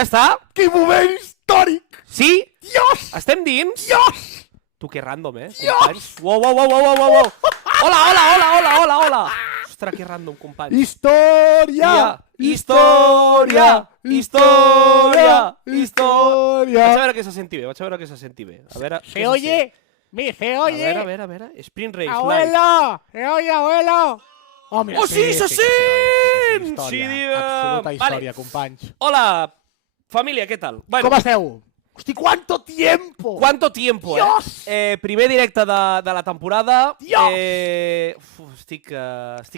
Ja està? Quin moment històric! Sí? Dios! Estem dins? Dios! Tu que random, companys? Uau. Hola. Ostres, que random, companys. Història! Vaig a veure que se senti bé, A veure... Se oye, se oye. A veure. Spring Race, live. Abuelo, se oye, abuelo. Oh, mira, sí, se sent! Història, Sí, diva. absoluta història, Vale. companys. Hola, familia, què tal? Bueno, Com esteu? Hosti, ¿cuánto tiempo? ¿Cuánto tiempo, Dios! Primer directe de la temporada. Dios! Estic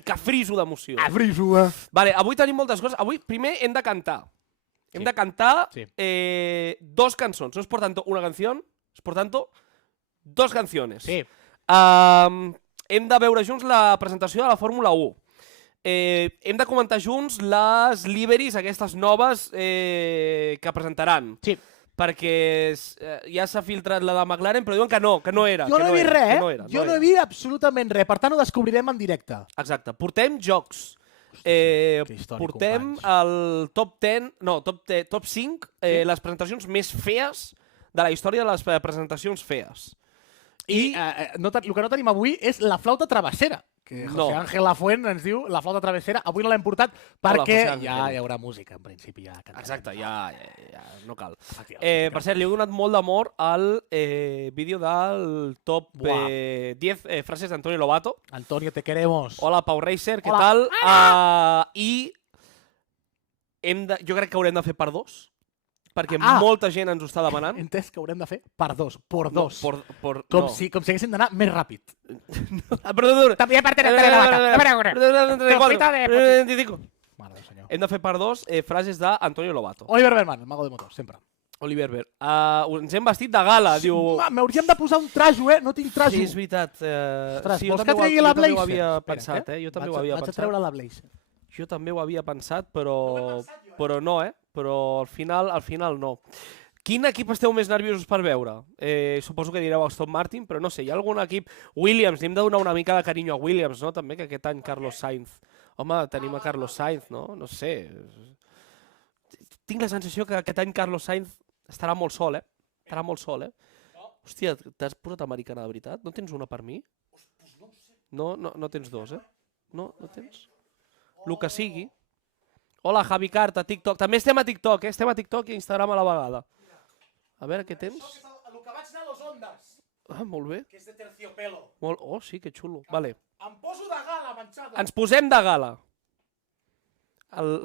que friso d'emoció. Abriso, Vale, avui tenim moltes coses. Avui primer hem de cantar. Hem de cantar Sí. dos cançons. No es por tanto una canción, es por tanto dos canciones. Sí. Hem de veure junts la presentació de la Fórmula 1. Hem de comentar junts les liveries, aquestes noves que presentaran. Sí. Perquè ja s'ha filtrat la de McLaren, però diuen que no era. Jo no he vist res, Jo no he era. vist absolutament res. Per tant, ho descobrirem en directe. Exacte. Portem jocs. Que història, Portem companys. el top 5, les presentacions més fees de la història de les presentacions fees. I el que no tenim avui és la flauta travessera, que José Ángel Lafuent ens diu la flauta travessera. Avui no l'hem portat perquè José Ángel. ja hi haurà música, en principi. Ja cantarem. Exacte, ja no cal. Efectivament. Per cert, li heu donat molt d'amor al vídeo del top 10 frases d'Antonio Lobato. Antonio, te queremos. Hola, Pau Racer, què Hola. tal? I jo crec que haurem de fer per dos, perquè molta gent ens ho està demanant. He entès que haurem de fer per dos. Por dos. No, Com si haguéssim d'anar més ràpid. Perdó. També per Mare del senyor. Hem de fer per dos frases d'Antonio Lobato. Oliver Berman, el mago de motor, sempre. Oliver Ver. Ens hem vestit de gala, diu... M'hauríem de posar un trajo, No tinc trajo. Sí, és veritat. Ostres, Sí, jo vols que també tregui la ho havia blazer? pensat, Jo també ho havia Vaig a pensat. treure la blazer. Jo també ho havia pensat, però no, Però al final no. Quin equip esteu més nerviosos per veure? Suposo que direu Aston Martin, però no sé, hi ha algun equip... Williams, hem de donar una mica de carinyo a Williams, no? També, que aquest any Carlos Sainz. Home, tenim a Carlos Sainz, no? No sé. Tinc la sensació que aquest any Carlos Sainz estarà molt sol, Estarà molt sol, Hòstia, t'has posat americana de veritat? No tens una per mi? No tens dos, No tens? El que sigui. Hola, Javi Carta, TikTok. També estem a TikTok, Estem a TikTok i a Instagram a la vegada. A veure, què tens? El que vaig anar a los Ondas, Ah, molt bé. que és de terciopelo. Oh, sí, que xulo. Vale. Em poso de gala, manxado. Ens posem de gala.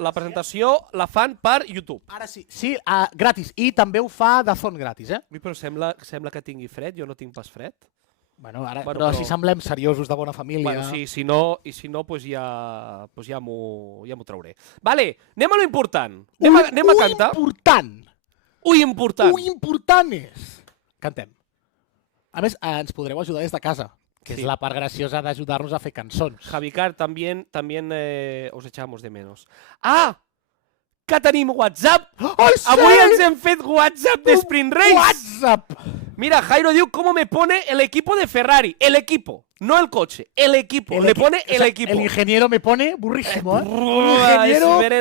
La presentació la fan per YouTube. Ara sí. Sí, gratis. I també ho fa Dazón gratis, Ui, però sembla que tingui fred. Jo no tinc pas fred. Bueno, ara, Bueno, però però- si semblem seriosos, de bona família. Bueno, sí, si no, pues ja m'ho trauré. Vale, anem a lo important. Anem a cantar. Important. Important. Important és. Cantem. A més, ens podreu ajudar des de casa, que Sí. és la part graciosa d'ajudar-nos a fer cançons. Javicar, también os echamos de menos. Ah! Que tenim WhatsApp! Oh, sí! Avui ens hem fet WhatsApp de Sprint Race! WhatsApp! Mira, Jairo diu cómo me pone el equipo de Ferrari. El equipo, no el coche, el equipo. Le pone el equipo. El ingeniero me pone burrísimo, Es ver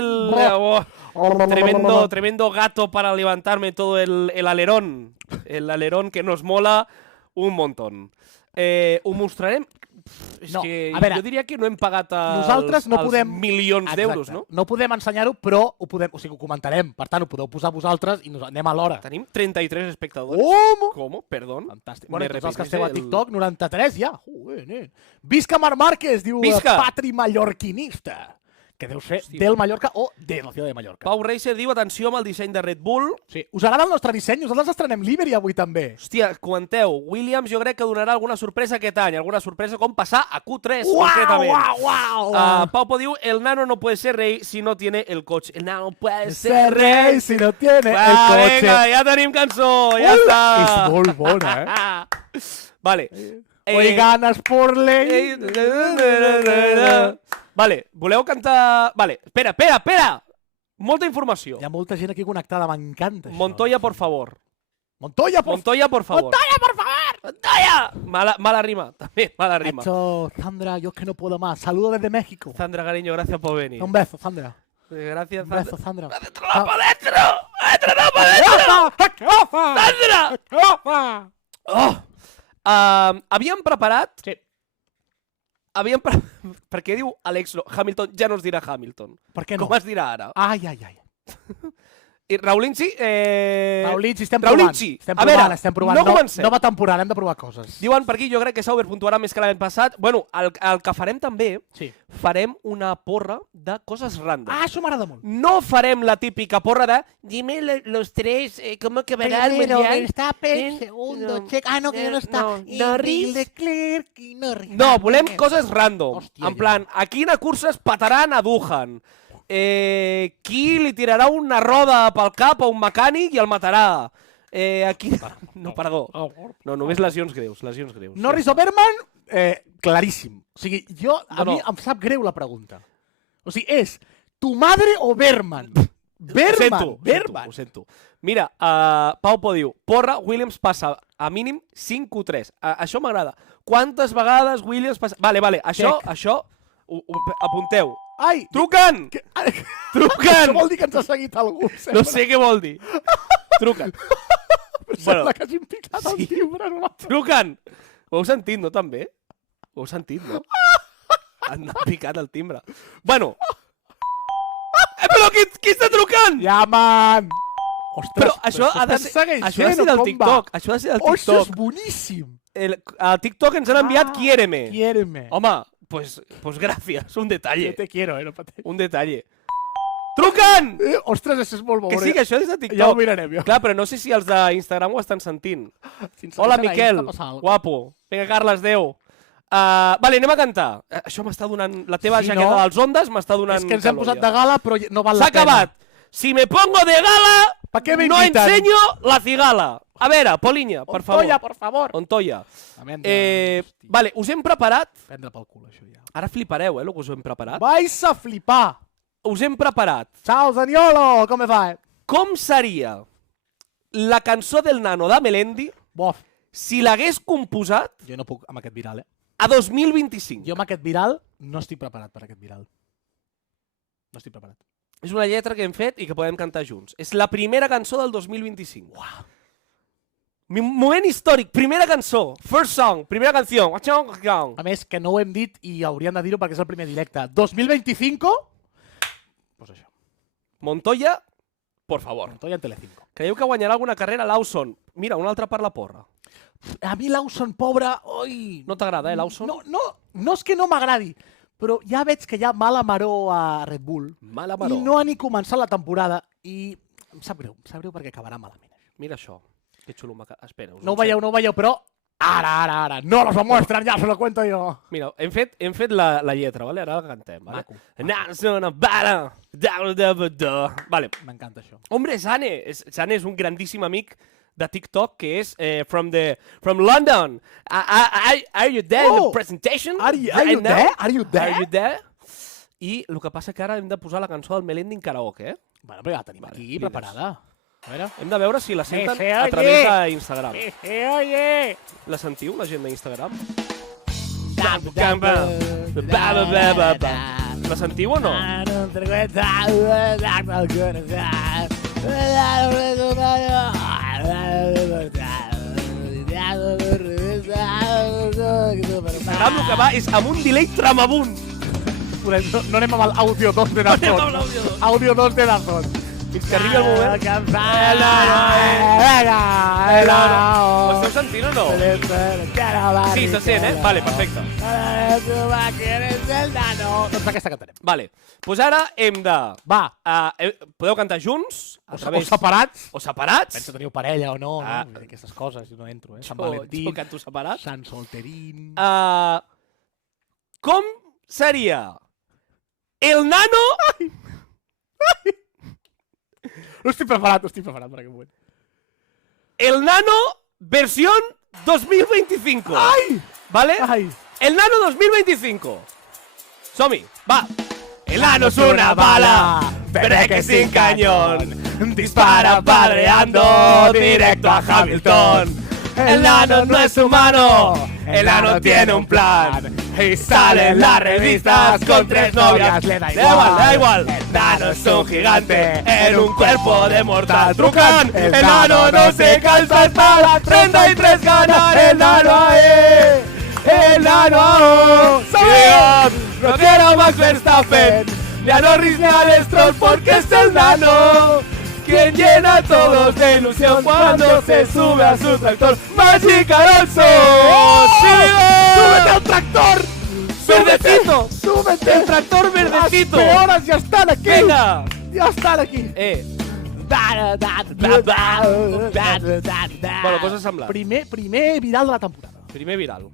tremendo gato para levantarme todo el alerón. El alerón que nos mola un montón. Ho mostrarem? És No, que a veure, jo diria que no hem pagat nosaltres no els podem... milions d'euros, no? No podem ensenyar-ho, però ho podem, o sigui, ho comentarem. Per tant, ho podeu posar vosaltres i anem a l'hora. Tenim 33 espectadors. Com? ¿Cómo? Perdón. Fantàstic. Me Bueno, i tots els que repetis esteu a TikTok, 93 ja. Nen. Visca Marc Márquez, diu Visca! Patri mallorquinista. Que deu ser del Mallorca o de la ciutat de Mallorca. Pau Racer diu atenció amb el disseny de Red Bull. Sí. Us agrada el nostre disseny? Nosaltres estrenem Liberty avui també. Hòstia, comenteu, Williams jo crec que donarà alguna sorpresa aquest any, alguna sorpresa com passar a Q3, concretament. Uau! Paupo diu, el nano no puede ser rey si no tiene el coche. El nano puede ser Ser rei si no tiene el cotxe. Vinga, ja tenim cançó, ja està. És molt bona, Vale. Hoy ganas por ley. Vale, voleu cantar... Vale, espera! Molta informació. Hi ha molta gent aquí connectada, m'encanta això. Montoya, por favor. Montoya, por favor. Montoya, por favor. Montoya! Mala rima, también mala rima. Hecho, Sandra, yo es que no puedo más. Saludo desde México. Sandra Cariño, gracias por venir. Un beso, Sandra. Gracias, Un beso, Sandra. ¡Adentro! Sandra! Havíem preparat... Sí. Per què diu Alex no? Hamilton ja no es dirà Hamilton. Per què no? Com es dirà ara? Ai. I Raulinci... Raulinci, estem Raulinci. provant. Estem provant. No comencem. Nova temporada, hem de provar coses. Diuen per aquí, jo crec que Sauber puntuarà més que l'any passat. Bueno, el que farem també, farem una porra de coses random. Això m'agrada molt. No farem la típica porra de dime los tres, ¿cómo quedará el mundial? Verstappen, segundo, check. No, que no està. Norris. Leclerc i Norris. No, volem coses random. Hòstia, En plan, a quina cursa es petaran a Duhan? Qui li tirarà una roda pel cap a un mecànic i el matarà? Aquí... No, perdó. No, només lesions greus. Norris o Berman, claríssim. O sigui, a mi em sap greu la pregunta. O sigui, és tu madre o Berman? Ho sento. Mira, Pau Po diu, porra, Williams passa a mínim 5-3. Això m'agrada. Quantes vegades Williams passa... Vale, això apunteu. Ai! Truquen! Això vol dir que ens ha seguit algú. No sé què vol dir. Truquen. Sembla que hagin picat el timbre. Truquen! Ho heu sentit, no, també? Ho heu sentit, no? Han picat el timbre. Bueno. Però qui està trucant? Llamen! Ostres, però això ha de ser del TikTok. Això ha de ser del TikTok. Això és boníssim. Al TikTok ens han enviat Quiéreme. Quiéreme. Home, pues gracias, un detalle. Yo te quiero, no pateixis. Un detalle. Truquen! Ostres, això és molt bo. Que sí, que això és de TikTok. Ja ho mirarem, jo. Clar, però no sé si els d'Instagram ho estan sentint. Hola, Miquel. Guapo. Vinga, Carles, adéu. Vale, anem a cantar. Això m'està donant... La teva jaqueta dels Ondas m'està donant... És que ens hem posat de gala, però no val la pena. S'ha acabat. Si me pongo de gala, no enseño la cigala. A veure, Poliña, per favor. Ontoya, por favor. Ontoya. Vale, us hem preparat... Prendre pel cul, això ja. Ara flipareu, el que us hem preparat. Vais a flipar. Us hem preparat. Ciao, Zaniolo, com va? Com seria la cançó del Nano de Melendi si l'hagués composat... Jo no puc amb aquest viral, a 2025. Jo amb aquest viral no estic preparat per aquest viral. No estic preparat. És una lletra que hem fet i que podem cantar junts. És la primera cançó del 2025. Uau. Moment històric, primera cançó, first song, primera canció. A més, que no ho hem dit i hauríem de dir-ho perquè és el primer directe. 2025? Pues això. Montoya, por favor. Montoya en Telecinco. Creieu que guanyarà alguna carrera Lawson? Mira, un altre per la porra. A mi Lawson, pobre... Oi. No t'agrada, Lawson? No és que no m'agradi, però ja veig que hi ha mala maror a Red Bull. Mala maror. I no ha ni començat la temporada i em sap greu perquè acabarà malament. Mira això. Que xulo espera. No ho veieu, però ara. No los lo muestran, ya se lo cuento yo. Mira, hem fet la lletra, vale? Ara la cantem, vale? Vale. M'encanta això. Hombre, Sane és un grandíssim amic de TikTok que és from London. Are you there in the presentation? Are you there? I el que passa que ara hem de posar la cançó del Melendi en karaoke, Bueno, però ja la tenim aquí preparada. A veure. Hem de veure si la senten a través d'Instagram. Oye! La sentiu, la gent d'Instagram? La sentiu o no? L'Instagram el que va és amb un delay tramabunt. No anem amb l'àudio 2 de Dazón. Àudio 2 de Dazón. Fins que arribi el moment... Ho esteu sentint o no? Sí, se sent, Vale, perfecte. Doncs aquesta cantarem. Vale, doncs ara hem de... Va. Podeu cantar junts? O separats. O separats? Penso teniu parella o no. Aquestes coses, jo no entro. Sant Valentín, jo canto separat. Sant Solterín... Com seria el Nano... No estic preparat per aquest moment. El Nano versión 2025. ¡Ay! ¿Vale? ¡Ay! El Nano 2025. Somi, va. El Nano es una bala, breque sin cañón. Dispara padreando directo a Hamilton. El Nano no es humano, el Nano tiene un plan. Y salen las revistas con 3 novias. Le da igual. El nano es un gigante en un cuerpo de mortal. Trucan, el nano no se cansa hasta las 33 ganar. El nano el nano no quiero a Max Verstappen, ni a Norris ni a Stroll, porque es el nano quien llena a todos de ilusión cuando se sube a su tractor. Magic Alonso, ¡súbete al tractor! verdecito, ¡Súbete! el tractor verdecito. Las peoras ya están aquí. Venga, Ya están aquí. Bueno, coses semblants. Primer viral de la temporada. Primer viral.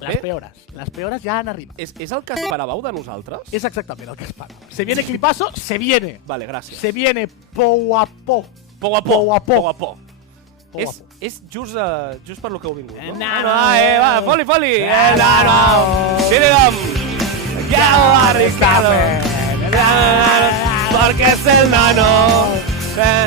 Les peores ja han arribat. És el que esperàveu de nosaltres? És exactament el que esperava. Se viene clipazo, se viene. Vale, gràcies. Se viene pou a pou. Pou a pou. Pou a pou. Pou a pou. Pou a pou. És just per lo que heu vingut, no? Nano. Va, foli. El nano. Sí, digam. Ya lo ha arriscado. Porque es el nano.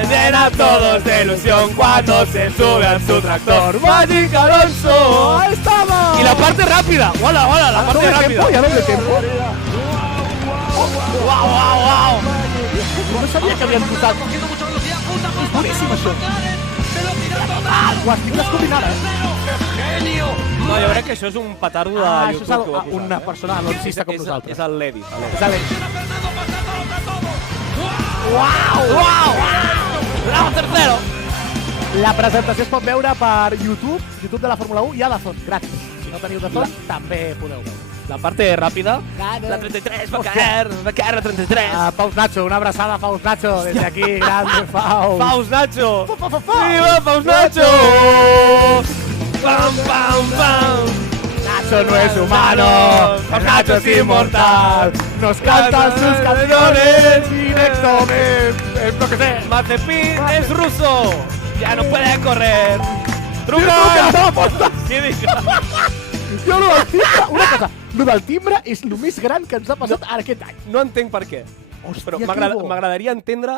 Llena a todos de ilusión cuando se sube a su tractor. Magic Alonso. ¡Ahí estamos! Y la parte rápida. Hola, la parte rápida. Ya doble tempo. Wow. No sabia que havien posat. És boníssim, això. Ho estic descobrint ara, No, jo crec que això és un petardo de això YouTube que ho ha és una persona anarquista com nosaltres. És el Levi. Uau! Bravo, tercero! La presentació es pot veure per YouTube de la Fórmula 1 i a Dazón, gratis. Si no teniu Dazón, també podeu veure. La parte ràpida. La 33, va caer la 33. Faust Nacho, una abraçada a Faust Nacho. Desde aquí, grande Faust. Faust Nacho. ¡Viva Faust Nacho! Pam. Nacho no es humano, Nacho es inmortal. Nos canta sus canciones directamente. Lo que sé. Mazepin es ruso. Ya no puede correr. Truca. ¿Qué dices? Jo, lo del timbre, una cosa, lo del timbre és el més gran que ens ha passat aquest any. No entenc per què. Hòstia, Però que bo. m'agradaria entendre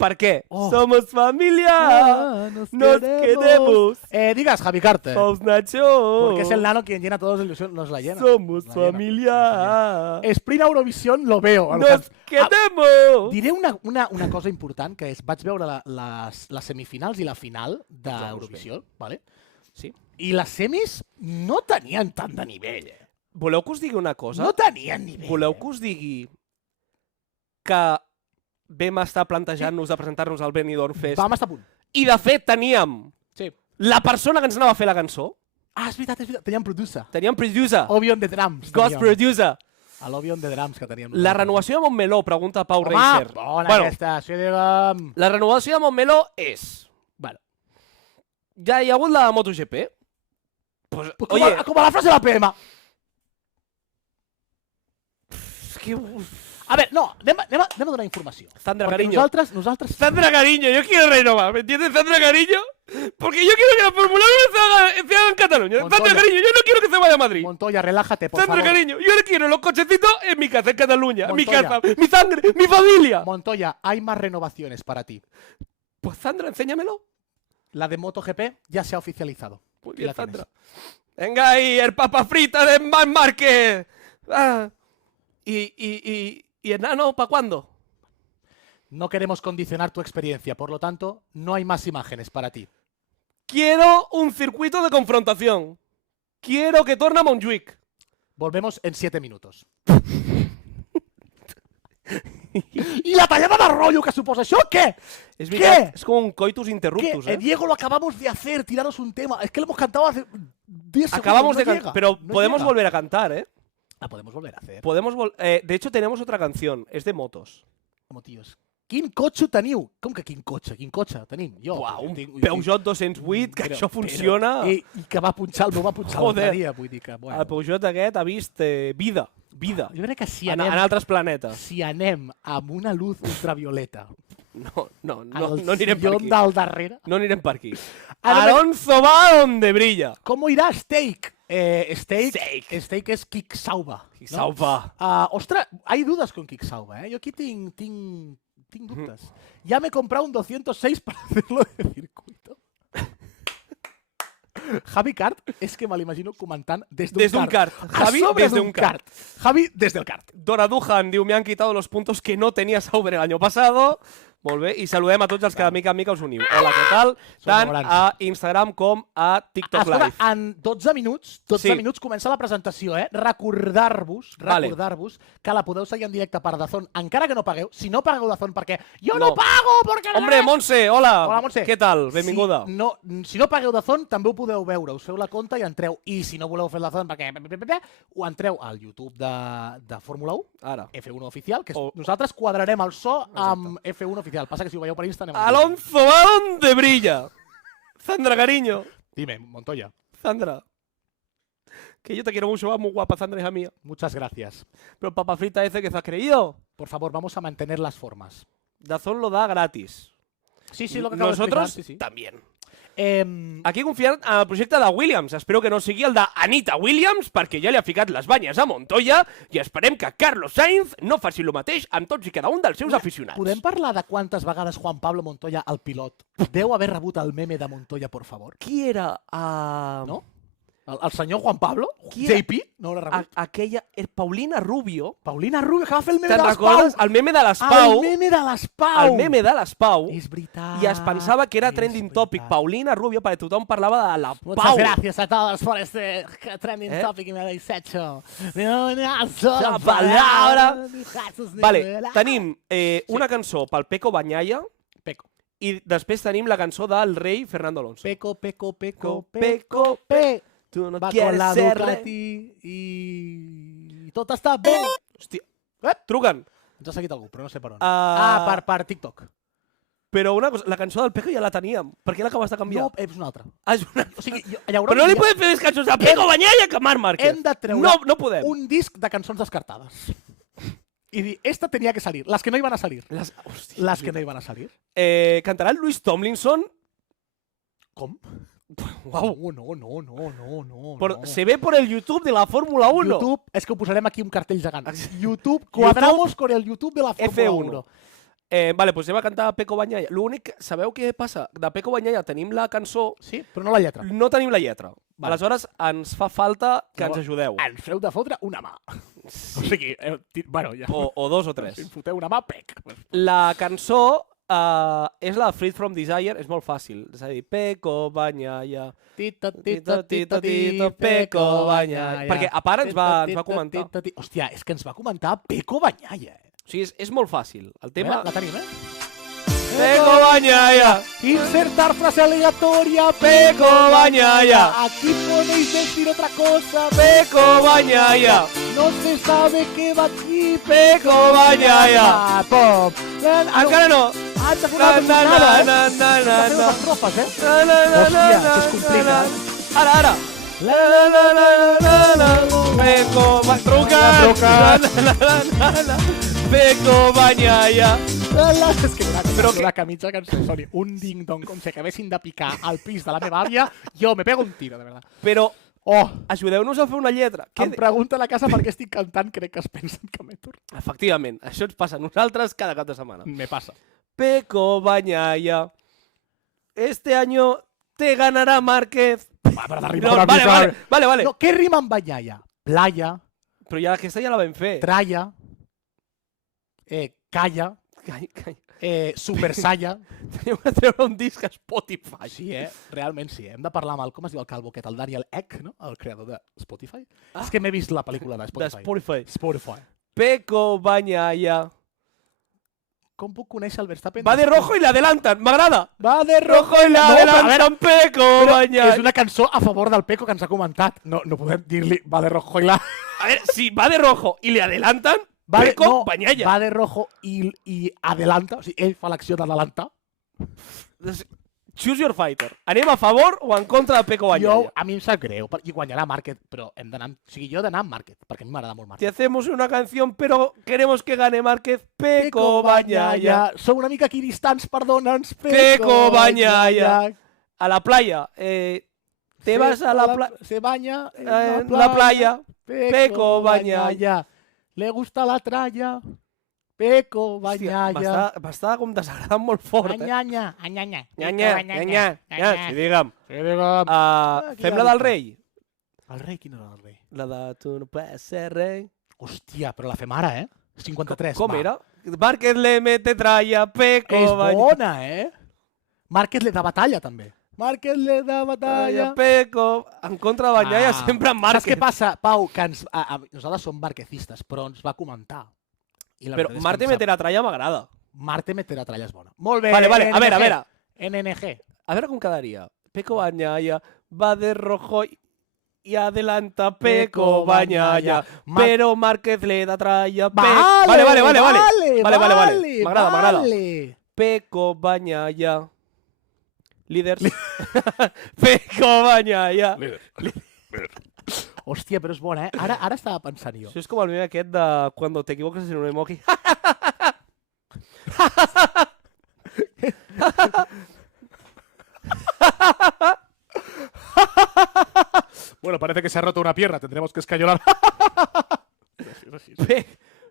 per què. Oh. Somos familia. Nos queremos. Digas, Javi Carter. Faust Nacho. Porque es el nano quien llena todos de ilusión. Nos la llena. Somos Nos la llena. familia. Sprint a Eurovisión lo veo. Nos queremos. Diré una cosa important, que és, vaig veure les semifinals i la final d'Eurovisió, ¿vale? Sí. I les semis no tenien tant de nivell. Voleu que us digui una cosa? No tenien nivell. Voleu que us digui que vam estar plantejant-nos de presentar-nos al Benidorm Fest Vam estar a punt. i de fet teníem Sí. la persona que ens anava a fer la cançó? És veritat. Teníem producer. Teníem producer. Obion de Drums. Ghost producer. A l'Obion de Drums que teníem. La renovació de Montmeló, pregunta Pau Home, Reiser. bona aquesta. Això diguem... La renovació de Montmeló és... Bueno. Ja hi ha hagut la MotoGP? Pues, Pues oye, com a la frase de la PM. que... A ver, no, anem a donar informació. Sandra Porque Cariño. nosaltres... Sandra Cariño, yo quiero renovar, ¿me entiendes? Sandra Cariño, porque yo quiero que la Fórmula 1 se haga en Cataluña. Montoya. Sandra Cariño, yo no quiero que se vaya a Madrid. Montoya, relájate, por Sandra favor. Cariño, yo le quiero los cochecitos en mi casa, en Cataluña. Mi Montoya. casa, mi sangre, mi familia. Montoya, hay más renovaciones para ti. Pues Sandra, enséñamelo. La de MotoGP ya se ha oficializado. Muy Aquí bien, la tienes. Sandra. Venga ahí, el papa frita de Marc Márquez. Ah. ¿Y enano, para cuándo? No queremos condicionar tu experiencia, por lo tanto, no hay más imágenes para ti. Quiero un circuito de confrontación. Quiero que torne a Montjuïc. Volvemos en 7 minutos. ¿Y la tallada de rollo que suposa això? ¿Qué? Es ¿Qué? verdad, es como un coitus ¿Qué? interruptus, ¿eh? Diego, lo acabamos de hacer, tiraros un tema. Es que lo hemos cantado hace 10 segundos. Acabamos de no cantar, llega, pero no podemos llega. volver a cantar, ¿eh? La podemos volver a hacer. De hecho, tenemos otra canción, es de motos. Como tíos. Quin cotxe teniu? Com que quin cotxe? Quin cotxe tenim? Jo. Uau, un tinc- Peugeot 208, que això funciona. I que va punxar, el meu va punxar Joder. l'altre dia, vull dir que... Bueno. El Peugeot aquest ha vist vida. Jo crec que si En anem, altres planetes. si anem amb una luz ultravioleta No al anirem per sillón aquí. del darrere... No anirem per aquí. Ara Alonso va donde brilla. ¿Cómo irá Steak? Steak es Kik Sauber. Sauber. Ostras, hay dudas con Kik Sauber, ¿eh? Yo aquí tengo dudas. Ya me he comprado un 206 para hacerlo de circuito. Javi Cart és que me l'imagino comentant des Des d'un d'un kart. kart. A Javi sobre des d'un d'un kart. Javi des del kart. Dora Duhan diu, me han quitado los puntos que no tenía Sauber el año pasado. Molt bé, i saludem a tots els que de mica en mica us uniu. Hola, què tal? Tant molt grans. a Instagram com a TikTok Escolta, Live. en 12 minuts, comença la presentació, eh? Recordar-vos que la podeu seguir en directe per Dazón, encara que no pagueu. Si no pagueu Dazón, perquè jo no pago, perquè... Hombre, Montse, hola. Hola, Montse. Què tal? Benvinguda. Si no pagueu Dazón, també ho podeu veure. Us feu la compte i entreu. I si no voleu fer Dazón, perquè ho entreu al YouTube de Fórmula 1, Ara. F1 Oficial, que nosaltres quadrarem el so amb F1 Oficial. Passa que si ho veieu per Insta... Alonso, ¿a dónde brilla? Sandra, cariño. Dime, Montoya. Sandra. Que yo te quiero mucho, va, muy guapa, Sandra, hija mía. Muchas gracias. Pero papa frita ese que se has creído. Por favor, vamos a mantener las formas. Dazón lo da gratis. Sí, lo que acabo Nosotros de explicar, sí. también. Aquí confiant en el projecte de Williams. Espero que no sigui el d'Anita Williams, perquè ja li ha ficat les banyes a Montoya i esperem que Carlos Sainz no faci el mateix amb tots i cada un dels seus aficionats. Podem parlar de quantes vegades Juan Pablo Montoya, el pilot, deu haver rebut el meme de Montoya, por favor? Qui era? No? El senyor Juan Pablo? Qui JP? No l'ha rebut? Aquella... Paulina Rubio. Paulina Rubio, que va fer el meme Te'n de les Pau. recordes? El meme de les Pau. El meme de les Pau. El meme de les Pau. És veritat. I es pensava que era trending topic. Paulina Rubio, perquè tothom parlava de la Pau. Muchas gracias a todos por este trending topic que me habéis hecho. La palabra. Vale, tenim una cançó pel Peco Bagnaia. Peco. I després tenim la cançó del rei Fernando Alonso. Peco. Tu no Va con quieres la ser Ducati i tot està bé. Hòstia, truquen. Ens ha seguit algú, però no sé per on. Per TikTok. Però una cosa, la cançó del Peco ja la teníem. Per què l'acabes de canviar? No, és una altra. És una... O sigui, Però no li podem fer més cançons del Peco Bagnaia que Marc Márquez. Hem de treure no podem. un disc de cançons descartades. I dir, esta tenia que salir. Les que no iban a salir. Les que no iban a salir. Cantarà el Luis Tomlinson? Com? Uau. No. Se ve por el YouTube de la Fórmula 1. YouTube, és que ho posarem aquí un cartell gegant. YouTube, quadramos con el YouTube de la Fórmula 1. Vale, pues va cantar Peco Bagnaia. L'únic, sabeu què passa? De Peco Bagnaia tenim la cançó... Sí, però no la lletra. No tenim la lletra. Vale. Aleshores, ens fa falta que ens ajudeu. Ens feu de fotre una mà. O sigui, bueno, ja... O dos o tres. Si em foteu una mà, pec. La cançó és la Free From Desire, és molt fàcil. És a dir, Peco Bagnaia... Tito, Peco Bagnaia... Perquè a part ens va comentar. Hòstia, és que ens va comentar Peco Bagnaia. O sigui, és molt fàcil. El tema... La tenim, Peco Bagnaia. Insertar frase aleatoria. Peco Bagnaia. Aquí podéis decir otra cosa. Peco Bagnaia. No se sabe qué va aquí. Peco Bagnaia. Pop. Encara no. Has de fer unes estrofes, Hòstia, que es complica. Ara. Peco Bagnaia. Peco Bagnaia. És que però una camisa que ens soni un ding-dong com si acabessin de picar al pis de la meva àvia, jo me pego un tiro, de verdad. Però, ajudeu-nos a fer una lletra. Em pregunta a la casa per què estic cantant, crec que es pensen que m'he tornat. Efectivament, això ens passa a nosaltres cada cap de setmana. Me passa. Peco Bagnaia. Este año te ganará Márquez. Va, però d'arribar una mica... Vale. No, què rima amb Bagnaia? Playa. Però ja aquesta ja la vam fer. Tralla. Calla. Calla. Supersalla. Tenim que treure un disc a Spotify. Sí, realment sí. Hem de parlar amb el, com es diu el calvo aquest, el Daniel Ek, no? El creador de Spotify. És que m'he vist la pel·lícula de Spotify. Spotify. Peco Bagnaia. Com puc conèixer el Verstappen? Va de rojo i l'adelanten, m'agrada. Va de rojo i l'adelanten, Peco Bagnaia. És una cançó a favor del Peco que ens ha comentat. No podem dir-li va de rojo i la... A veure, si va de rojo i li adelanten, Peco Bagnaia. Va de rojo i adelanta, o sigui, ell fa l'acció d'adelantar. Choose your fighter. Anem a favor o en contra de Peco Bagnaia? A mi em sap greu, i guanyarà Márquez, però hem d'anar... O sigui, jo he d'anar amb Márquez, perquè a mi m'agrada molt Márquez. Te hacemos una canción, pero queremos que gane Márquez. Peco Bagnaia. Som una mica equidistants, perdona'ns. Peco Bagnaia. A la playa. Te vas a la playa. Se baña en la playa. Peco Bagnaia. Le gusta la tralla. Peco, Hòstia, Banyaya. m'està com desagradant molt fort, Anyanya. Nyanya, sí, digue'm. Sí, digue'm. Fem la del rei. El rei, quina era el rei? La de tu no puedes ser rei. Hòstia, però la fem ara, 53. Com va. era? Márquez le mete tralla, Peco, És Banyaya. bona, Márquez le da batalla, també. Márquez le da batalla. Peco, en contra de Banyaya, sempre en Márquez. Saps què passa, Pau? Que nosaltres som marquecistes, però ens va comentar. I la Però veritat és que Marte em sap- meterà tralla m'agrada. Marte meterà tralla és bona. Molt bé. Vale, a veure. NNG. A veure com quedaria. Peco Banyaya va de rojo y adelanta Peco Banyaya, pero Márquez le da tralla. Vale. M'agrada. Peco Banyaya. Líders. Peco Banyaya. Hòstia, però és bona, Ara estava pensant jo. Això és com el meme aquest de cuando te equivocas en un emoji. Bueno, parece que se ha roto una pierna, tendremos que escayolar.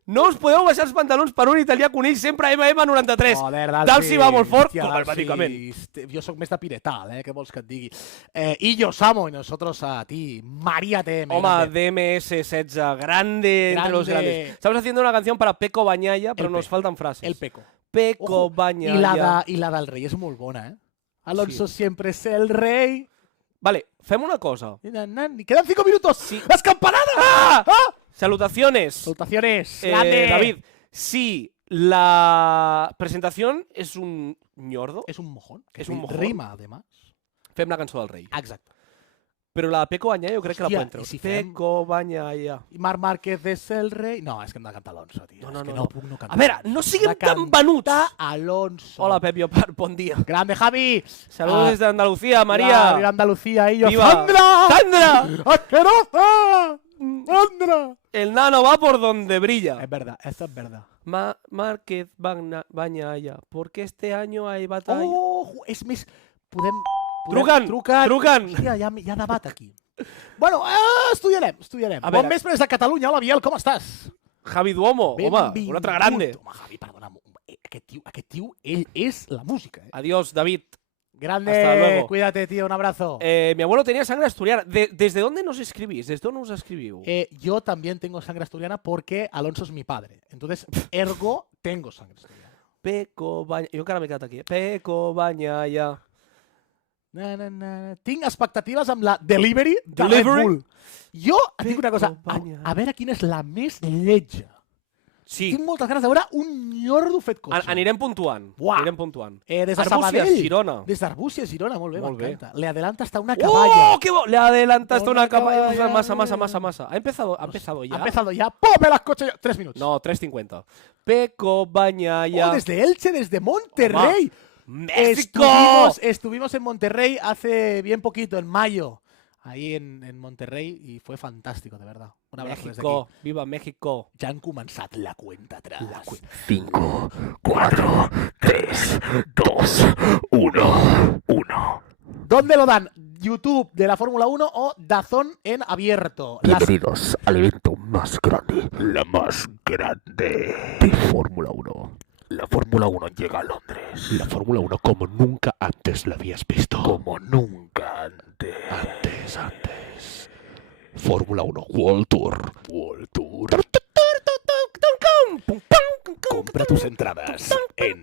No us podeu baixar els pantalons per un italià conill sempre MM93. Joder, Dalsi va molt fort, hòstia, telemàticament. Jo sóc més de piretal, què vols que et digui? Y yo amo, y nosotros a ti. María TM. Home, DMS16, grande entre los grandes. Estamos haciendo una canción para Peco Banyaya, pero nos faltan frases. El Peco. Peco Banyaya. I la del rei és molt bona, Alonso siempre es el rey. Vale, fem una cosa. Quedan 5 minutos. Sí. ¡Las campanadas! ¡Ah! Salutaciones. Salutaciones. Grande. David, si la presentación es un ñordo, Es un mojón. Es un mojón. Rima, además. fem la cançó del rei. Exacto. Però la de Peco Banyaya jo crec que la Hòstia, podem treure. i si fem- Peco Banyaya. I Marc Márquez és el rei. No, és que hem de cantar Alonso, tio. No, És que no. puc no cantar. A veure, no siguem tan venuts. Alonso. Hola, Pep Llopart, bon dia. Grande, Javi. Saludos desde Andalucía, Viva María. Andalucía, ellos. Viva. ¡Sandra! ¡Sandra! ¡Asquerosa! ¡Sandra! El nano va por donde brilla. Es verdad, eso es verdad. Márquez Banyaya, porque este año hay batalla. Oh, és més... Podem... Trucant. Hòstia, hi ha debat aquí. Bueno, estudiarem. A Bon veure. vespre des de Catalunya. Hola, Biel, com estàs? Javi Duomo, home, un altre grande. Home, Javi, perdona. Aquest tio, ell és la música. Adiós, David. Grande, Hasta luego. cuídate, tío, un abrazo. Mi abuelo tenía sangre asturiana. ¿Desde dónde nos escribís? ¿Desde dónde nos escribió? Yo también tengo sangre asturiana porque Alonso es mi padre. Entonces, ergo, tengo sangre asturiana. Peco Banyaya. Jo encara m'he quedat aquí. Peco Banyaya. Tinc expectatives amb la delivery de Red Bull. Jo et dic una cosa, a veure quina és la més lletja. Sí. Tinc moltes ganes de veure un ñordo fet cotxe. Anirem puntuant. Buah. Anirem puntuant. Des de Arbúcies, Sabadell. Girona. Des d'Arbúcies, Girona, molt bé, Molt bé. m'encanta. Le adelanta hasta una caballa. ¡Oh, qué bo! Le adelantaste Una una capa. caballa. Masa. ¿Ha empezado ya? Ha empezado ya. ¡Pome las coches! 3 minutos. No, 3:50. Peco Banyaya. Oh, desde Elche, desde Monterrey. ¡México! Estuvimos en Monterrey hace bien poquito, en mayo. Ahí en Monterrey y fue fantástico, de verdad. Un abrazo desde aquí. México. Viva México. Ja han començat la cuenta atrás. 5, 4, 3, 2, 1, 1. ¿Dónde lo dan? YouTube de la Fórmula 1 o DAZN en abierto. Bienvenidos al evento más grande, la más grande de Fórmula 1. La Fórmula 1 llega a Londres. La Fórmula 1 como nunca antes la habías visto. Como nunca antes. Antes. Fórmula 1 World Tour. World Tour. Compra tus entradas en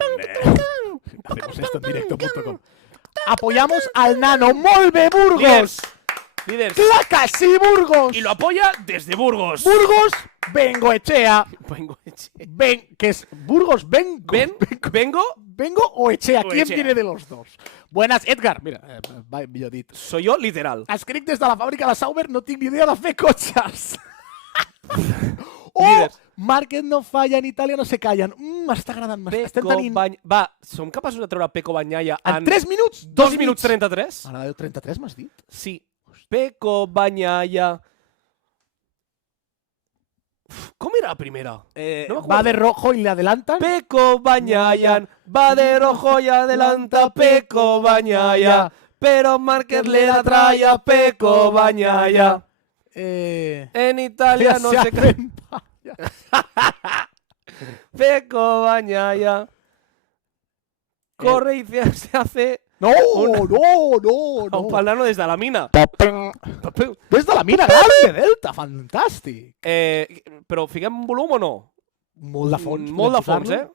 Hacemos esto en directo.com. Apoyamos al Nano. Molve Burgos. Líderes. Claca, sí, Burgos. Y lo apoya desde Burgos. Burgos, Bengoechea. Que es Burgos, ¿Vengo? ¿Vengo o Echea? O ¿Quién Echea. viene de los dos? Buenas, Edgar. Mira, millor dit. Soy yo, literal. Escric des de la fàbrica de Sauber, no tinc ni idea de fer cotxes. Líders. Márquez no falla, en Itàlia no se callen. M'està agradant. Estem tenint... Va, som capaços de treure Peco Banyaya En 3 minuts? 2 minuts 33? Ara, 33 m'has dit? Sí. Peco Banyaya. Com era la primera? No Va de rojo y le adelantan. Peco Banyaya, va de rojo y adelanta Peco Banyaya, pero Márquez le da tralla Peco Banyaya. En Italia no se cae. Peco Bañaya. Corre y se hace No, no. un palano des de la mina. Des de la mina gran de Delta, fantàstic. Però fiquem volum o no? Molt de fons. Molt de fons, posar-lo.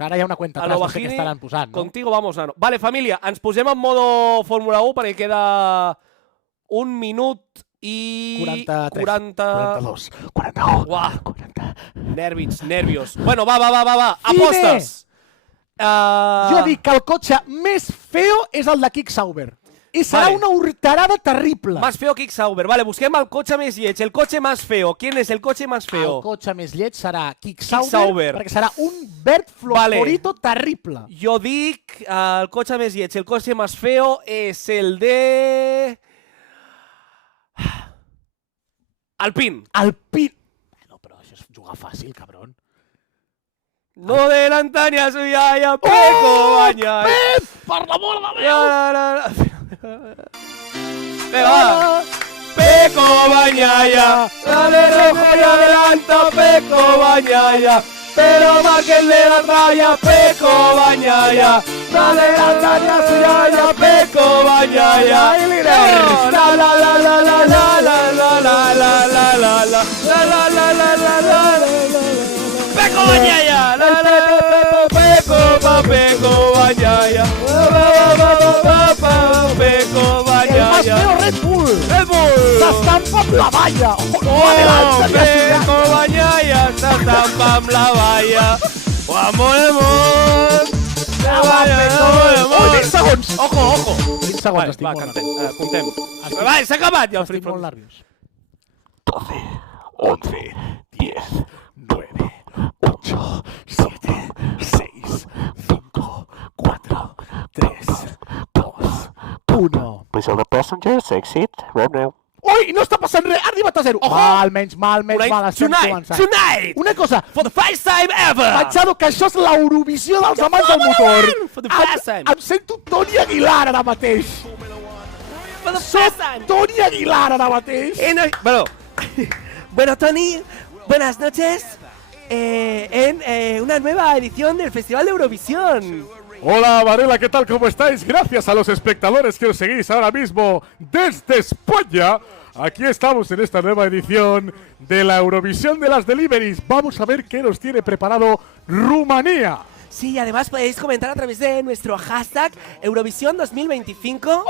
Ara hi ha una cuenta A atrás, lo no sé què Bajini, estaran posant, no? Contigo vamos, nano. Vale, família, ens posem en modo Fórmula 1 perquè queda 1 minut i... 43. 42, 41, Uah, 40. nervios. Bueno, va. Apostes. Jo dic que el cotxe més feo és el de Kick Sauber. I serà Vale. una horterada terrible. Más feo Kick Sauber. Vale, busquem el cotxe més lleig. El cotxe más feo. ¿Quién es el cotxe más El feo? cotxe més lleig serà Kick Sauber. Sauber, perquè serà un verd fosforito terrible. Jo dic el cotxe més lleig. El cotxe más feo es el de... Alpine. Alpine. No, però això és jugar fàcil, cabron. No adelantan a su yaya, Peco Bañaya. Pep, per l'amor de Déu! Venga, va. Peco Bañaya, dale rojo y adelanta, Peco Bañaya. Pero márquenle la raya, Peco Bañaya. Dale la raya a su yaya, Peco Bañaya. La la la la la la la la la la la la la la. Peco Bañaya, Peco Bañaya, Peco El más Bañaya. feo Red Bull. Red Bull. S'estampa amb la valla. No Oh, adelanta, Peco Bañaya, s'estampa amb la valla. Oh, amor. Ui, 20 segons. Ojo. 20 segons, estic Va, molt cantem, nerviós. comptem. Va, s'ha acabat ja el free Estic molt for nerviós. 12, 11, 10, 9, 8, 7, 6, 5, 4, 3, 2, 1. Please all the passengers exit right now. Ui, no està passant res, ha arribat a 0. Ojo. Malmenys, estem començant. Tonight, Una cosa, for the first time ever. Machado, que això és l'Eurovisió dels amants del motor. For the first time. Em sento Toni Aguilar ara mateix. For the first time. Toni Aguilar ara mateix. Bueno, Tony, buenas noches. En una nueva edición del Festival de Eurovisión. Hola Varela, ¿qué tal? ¿Cómo estáis? Gracias a los espectadores que os seguís ahora mismo desde España. Aquí estamos en esta nueva edición de la Eurovisión de las Deliveries. Vamos a ver qué nos tiene preparado Rumanía. Sí, además podéis comentar a través de nuestro hashtag Eurovisión 2025.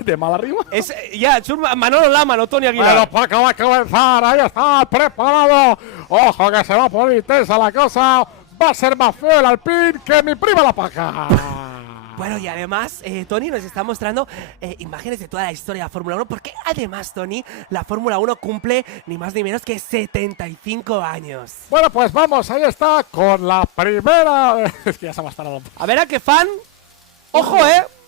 De mala rima. Es ya, Manolo Lama, no Tony Aguilar. Bueno, pues que va a comenzar, ahí está, preparado. Ojo que se va a poner intensa la cosa. Va a ser más feo el Alpine que mi prima la paja. Bueno, y además, Tony nos está mostrando imágenes de toda la historia de la Fórmula 1, porque además, Tony, la Fórmula 1 cumple ni más ni menos que 75 años. Bueno, pues vamos, ahí está, con la primera... Es que ja se m'ha estat A veure què fan. Ojo,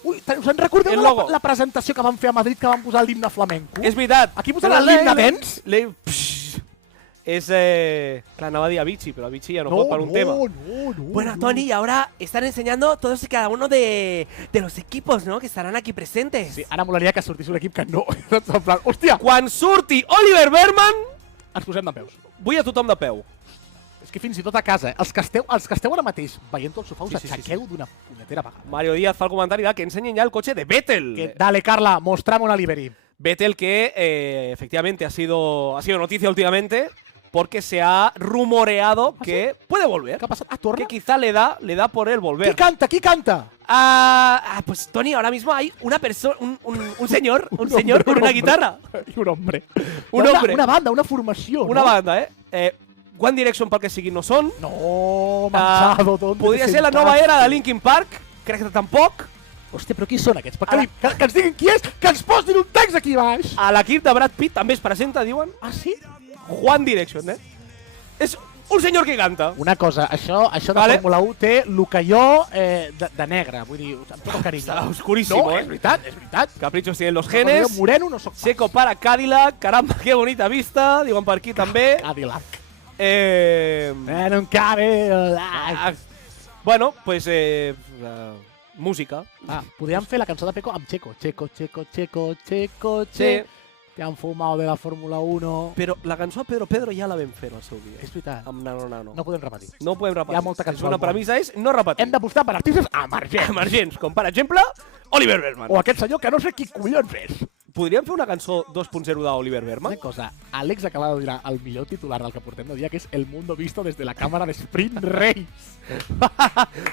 Ui, us en recordeu El de logo. la presentació que van fer a Madrid, que van posar l'himne flamenco? És veritat. Aquí posaran l'himne dents? Es, claro, no va a decir Avicii, pero Avicii ya no puede para un tema. Bueno, Tony, y ahora están enseñando todos y cada uno de los equipos, ¿no? Que estarán aquí presentes. Sí, ara molaria que sortís un equip que no. En plan, hòstia, Quan surti Oliver Berman, ens posem de peus. vull a tothom de peu. És que fins i tot a casa, els que esteu ara mateix veient el sofà, us Sí, sí, sí, aixequeu d'una punyetera vegada. Mario Díaz fa el comentari de que enseñen ya el coche de Vettel. Dale, Carla, mostrame una Liberi. Vettel que efectivamente ha sido noticia últimamente porque se ha rumoreado que puede volver. Què ha passat? Ah, torna? Que quizá le da por el volver. Qui canta? Qui canta? Pues Tony, ahora mismo hay una persona, un señor con una guitarra. I un hombre. Un hombre. Una banda, una formació, Una no? banda, One Direction pel que sigui no són. No, Manchado, tonto. Podria ser la nova era de Linkin Park, crec que tampoc. Hòstia, però qui són aquests? Que ens diguin qui és, que ens posin un text aquí baix. A l'equip de Brad Pitt també es presenta, diuen. Ah, sí? One Direction, És un senyor que canta. Una cosa, això de Vale. Fórmula 1 té el que jo de negre, vull dir, amb tot el carinyo. Està oscurísimo, No, és veritat. Caprichos tienen los Jo genes. moreno no soc pas. Seco para Cadillac, caramba, qué bonita vista, diuen per aquí també. Cadillac. En un Cadillac. Bueno, pues música. Podríem fer la cançó de Peco amb Checo. Checo. Sí. te han fumado de la Fórmula 1... Però la cançó de Pedro ja la vam fer al seu dia. És veritat. Amb Nano. No podem repetir. No ho podem repetir. Hi ha molta cançó Una al món. premissa és no repetir. Hem d'apostar per artistes emergents. Emergents, com per exemple Oliver Berman. O aquest senyor que no sé qui collons és. Podríem fer una cançó 2.0 d'Oliver Berman? Una cosa, Àlex acaba de dir el millor titular del que portem de dia, que és El mundo visto desde la cámara de Sprint Race.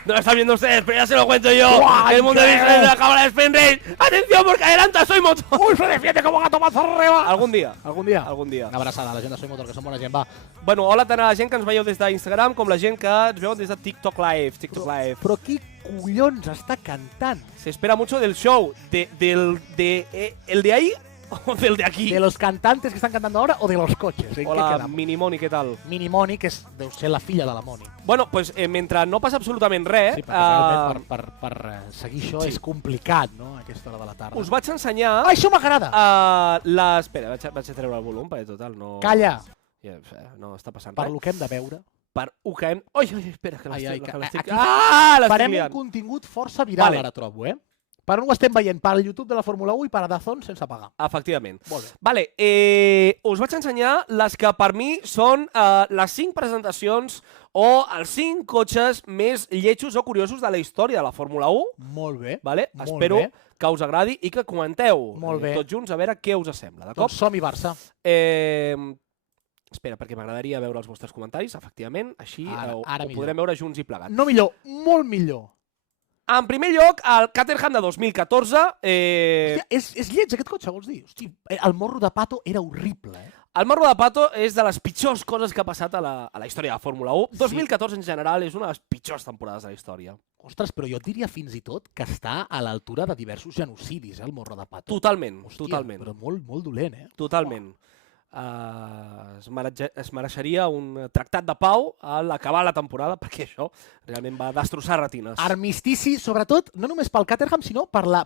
No lo están viendo ustedes, pero ya se lo cuento yo. ¡Guau, El mundo increíble! dice de la cámara de Sprint Race. ¡Atención, porque adelanta Soy Motor! ¡Uy, se defiende como gato mazo arriba! Algun dia. Algun dia. Algun dia. Una abraçada a la gent de Soy Motor, que són bona gent, va. Bueno, hola tant a la gent que ens veieu des d'Instagram com la gent que ens veu des de TikTok Live. Però qui collons està cantant? Se espera mucho del show. ¿El de ahí o del de aquí? ¿De los cantantes que están cantando ahora o de los coches? ¿En Hola, què quedamos? Minimoni, què tal? Minimoni, que deu ser la filla de la Moni. Bueno, pues mentre no passa absolutament res, Sí, perquè realment per seguir això és complicat, no?, a aquesta hora de la tarda. us vaig ensenyar... Ah, això m'agrada! Espera, vaig a treure el volum, perquè total no... Calla! Ja, no està passant Per res. lo que hem de veure. Per UKM... Ai, espera, que Ai, l'estic... aquí l'estic farem un liant. contingut força viral, Vale. ara trobo, Per on ho estem veient? Per YouTube de la Fórmula 1 i per a DAZN sense pagar. Efectivament. Molt bé. Vale, us vaig ensenyar les que per mi són les 5 presentacions o els 5 cotxes més lletjos o curiosos de la història de la Fórmula 1. Molt bé. Vale? Molt Espero bé. que us agradi i que comenteu Molt bé. tots junts a veure què us sembla, d'acord? Doncs som-hi, Barça. Espera, perquè m'agradaria veure els vostres comentaris, efectivament, així Ara ho millor. podrem veure junts i plegats. No millor, molt millor. En primer lloc, el Caterham de 2014. Hòstia, és lleig aquest cotxe, vols dir? Hosti, el morro de Pato era horrible, El morro de Pato és de les pitjors coses que ha passat a la història de la Fórmula 1. Sí. 2014, en general, és una de les pitjors temporades de la història. Ostres, però jo et diria fins i tot que està a l'altura de diversos genocidis, el morro de Pato. Totalment, Hòstia, totalment. Però molt dolent, Totalment. Es mereixeria un tractat de pau a l'acabar la temporada, perquè això realment va destrossar retines. Armistici, sobretot, no només pel Caterham, sinó per la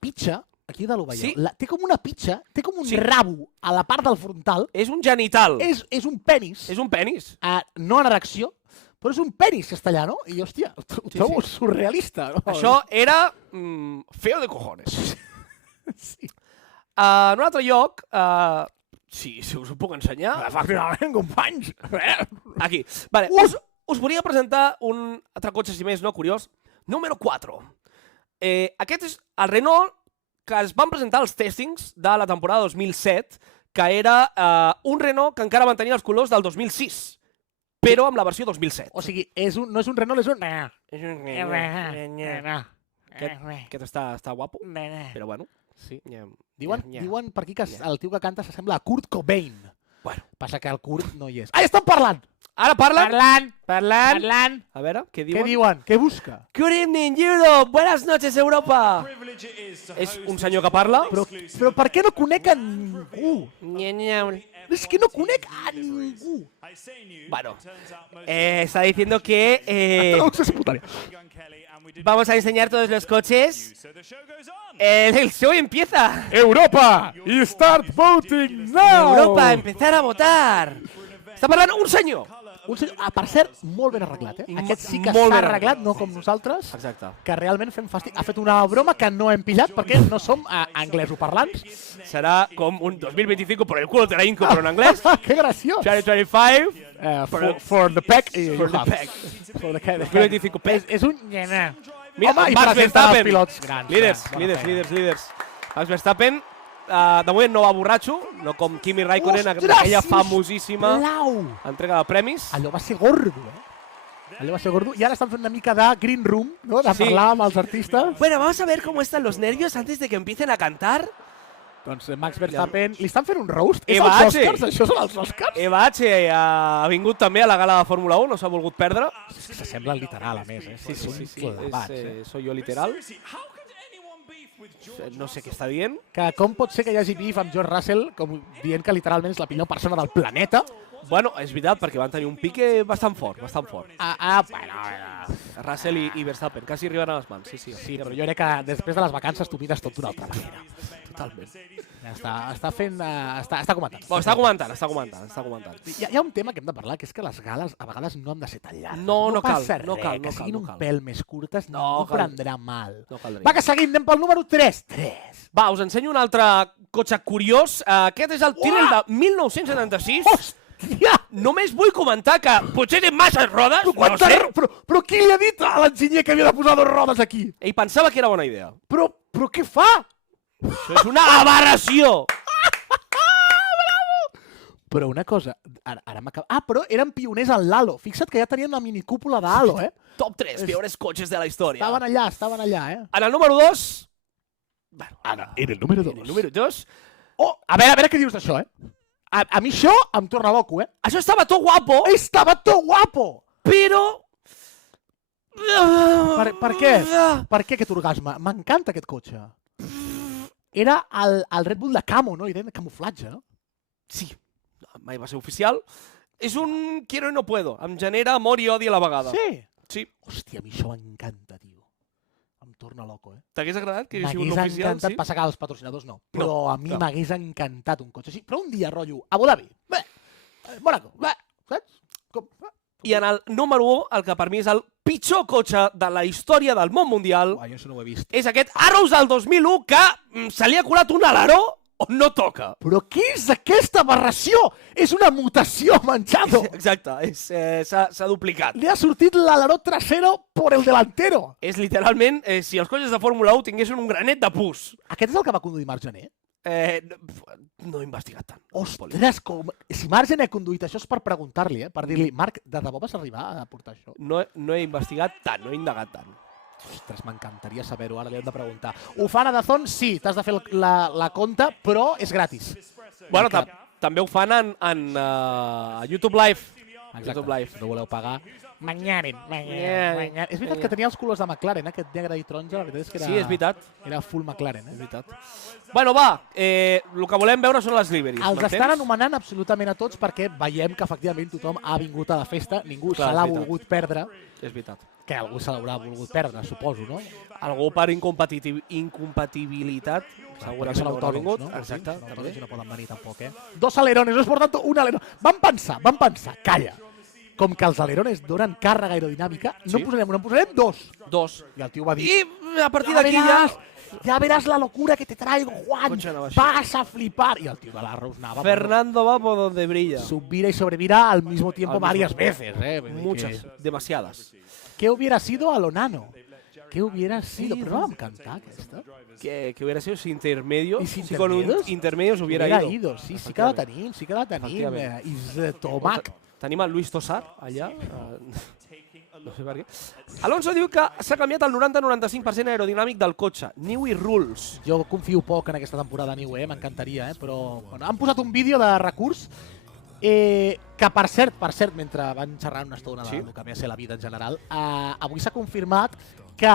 pitxa. Aquí de lo veieu. Sí. Té com una pitxa, té com un Sí. rabo a la part del frontal. És un genital. És un penis. És un penis. No en erecció, però és un penis castellà, no? I, hòstia, ho trobo surrealista. No? Això era feo de cojones. Sí. En un altre lloc, si us ho puc ensenyar, Efectivament, companys. aquí. Vale, us volia presentar un altre cotxe, si més no, curiós. Número 4. Aquest és el Renault que es van presentar als testings de la temporada 2007, que era un Renault que encara mantenia els colors del 2006, però amb la versió 2007. O sigui, no és un Renault, és un... Aquest està guapo, però bueno. Sí, Diuen per aquí que el tio que canta s'assembla a Kurt Cobain. Bueno. Passa que el Kurt no hi és. Ah, estan parlant! Ara parlen? Parlant! A veure, què Què diuen? diuen? Què busca? Good evening, Europe! Buenas noches, Europa! És un senyor que parla? Però per què no conec a ningú? És que no conec a ningú. Bueno, está diciendo que Traducció simultània. vamos a enseñar todos los coches. El show empieza. Europa! Y start voting now! Europa, empezar a votar. Està parlant un senyor. Per cert, molt ben arreglat, Aquest sí que Molt s'ha ben arreglat, arreglat, no com nosaltres, Exacte. que realment fem fàstic. Ha fet una broma que no hem pillat perquè no som anglesoparlants. Serà com un 2025 por el culo te la hinco, però en anglès. Que graciós! 2025. For the pack. For the pack. For the pack. 2025 pack. És un llena. Mira, Home, i Max presenta els Verstappen. pilots grans. Líders, Bona feina. líders. Max Verstappen, de moment no va borratxo, no com Kimi Raikkonen, Ostres, aquella famosíssima Blau! entrega de premis. Allò va ser gordo, Allò va ser gordo. I ara estan fent una mica de green room, no? De Sí. parlar amb els artistes. Bueno, vamos a ver cómo están los nervios antes de que empiecen a cantar. Doncs Max Verstappen... Li estan fent un roast? És Eva els H. Oscars? Això són els Oscars? Eva H ha vingut també a la gala de Fórmula 1, no s'ha volgut perdre. S'assemblen literal, a més, Són clavats, Soy yo literal. No sé què està dient. Que com pot ser que hi hagi bif amb George Russell, com dient que literalment és la millor persona del planeta? Bueno, és veritat, perquè van tenir un pique bastant fort, bastant fort. Bueno. Russell i Verstappen, quasi arriben a les mans, sí. Sí, però jo crec que després de les vacances t'ho mires tot d'una altra manera. Totalment. Està fent... Està comentant. Bueno, està comentant. Hi ha un tema que hem de parlar, que és que les gales a vegades no han de ser tan llargues. No cal, passa no res, cal, que no cal, siguin no un cal. pèl més curtes, No ningú cal. prendrà mal. No caldria. Va, que seguim, anem pel número 3. Va, us ensenyo un altre cotxe curiós. Aquest és el Tyrrell de 1976. Hòstia! Només vull comentar que potser té masses rodes, no ho sé. Però qui li ha dit a l'enginyer que havia de posar 2 rodes aquí? Ell pensava que era bona idea. Però què fa? Això és una aberració. Però una cosa, ara m'acaba... però eren pioners en l'Halo. Fixa't que ja tenien una minicúpula d'Halo, Top 3 peores cotxes de la història. Estaven allà, En el número 2... Bueno, Ara, en el número 2. en el número 2... Oh, a veure què dius d'això, A mi això em torna loco, Això estava tot guapo, Estava tot guapo! però... Per què? Per què aquest orgasme? M'encanta aquest cotxe. Era el Red Bull de camo, no? I de camuflatge, no? Sí, mai va ser oficial. És un quiero y no puedo. Em genera amor i odi a la vegada. Sí. Hòstia, a mi això m'encanta, tio. Em torna loco, T'hagués agradat que hi hagués M'hagués un oficial? encantat, Sí? passa que els patrocinadors no, però No, a mi clar. m'hagués encantat un cotxe així. Però un dia, rotllo, Abu Dhabi, Mónaco, saps? I en el número 1, el que per mi és el pitjor cotxe de la història del món mundial, Uai, jo això no ho he vist. és aquest Arrows del 2001 que se li ha colat un aleró on no toca. Però què és aquesta aberració? És una mutació, Manchado. Exacte, s'ha duplicat. Li ha sortit l'aleró trasero por el delantero. És literalment, si els cotxes de Fórmula 1 tinguessin un granet de pus. Aquest és el que va conduir Marc Gené? No he investigat tant. Ostres, si Marc Gené ha conduït això és per preguntar-li, per dir-li, Marc, de debò vas arribar a portar això? No he investigat tant, no he indagat tant. Ostres, m'encantaria saber-ho, ara li hem de preguntar. Ho fan a Dazón? Sí, t'has de fer la compta, però és gratis. Bueno, també ho fan en YouTube Live. Exacte, YouTube Live. si no voleu pagar. Mañana. És veritat que tenia els colors de McLaren, aquest negre i taronja, la veritat és que era... Sí, és veritat. Era full McLaren, És veritat. Bueno, va, el que volem veure són les liveries. Els estan anomenant absolutament a tots perquè veiem que efectivament tothom ha vingut a la festa, ningú Clar, se l'ha és veritat. volgut perdre, És veritat. que algú se l'haurà volgut perdre, suposo, no? Algú per incompatibilitat, Perquè segurament són no haurà autònoms, vingut. no? Exacte, Són també. autònoms i no poden venir tampoc, 2 alerones, no és por tanto un alerón. Van pensar, calla. Com que els alerones donen càrrega aerodinàmica, no Sí. posarem un, en posarem 2. 2. I el tio va dir... I a partir d'aquí ja... Ya verás la locura que te traigo, Juan. Cotxe anava així. Vas a flipar. Y el tío de la Rose Nava Fernando va por donde brilla. subvira y sobrevira al mismo tiempo Al mismo varias tiempo. veces. Vull dir Muchas, que- demasiadas. ¿Qué hubiera sido a lo nano? ¿Qué hubiera sido? Pero no vam cantar aquesta. Que hubiera sido sin intermedios. ¿Y sin Si con un intermedios? intermedios hubiera ido. Sí que la tenim, Efectivament. És Tomac. Tenim el Luis Tosar, allà. No sé per què. Alonso diu que s'ha canviat el 90-95% aerodinàmic del cotxe. Newey Rules. Jo confio poc en aquesta temporada Niu, m'encantaria, però bueno, han posat un vídeo de recurs que per cert, mentre van xerrant una estona Sí. del que ve a ser la vida en general, avui s'ha confirmat que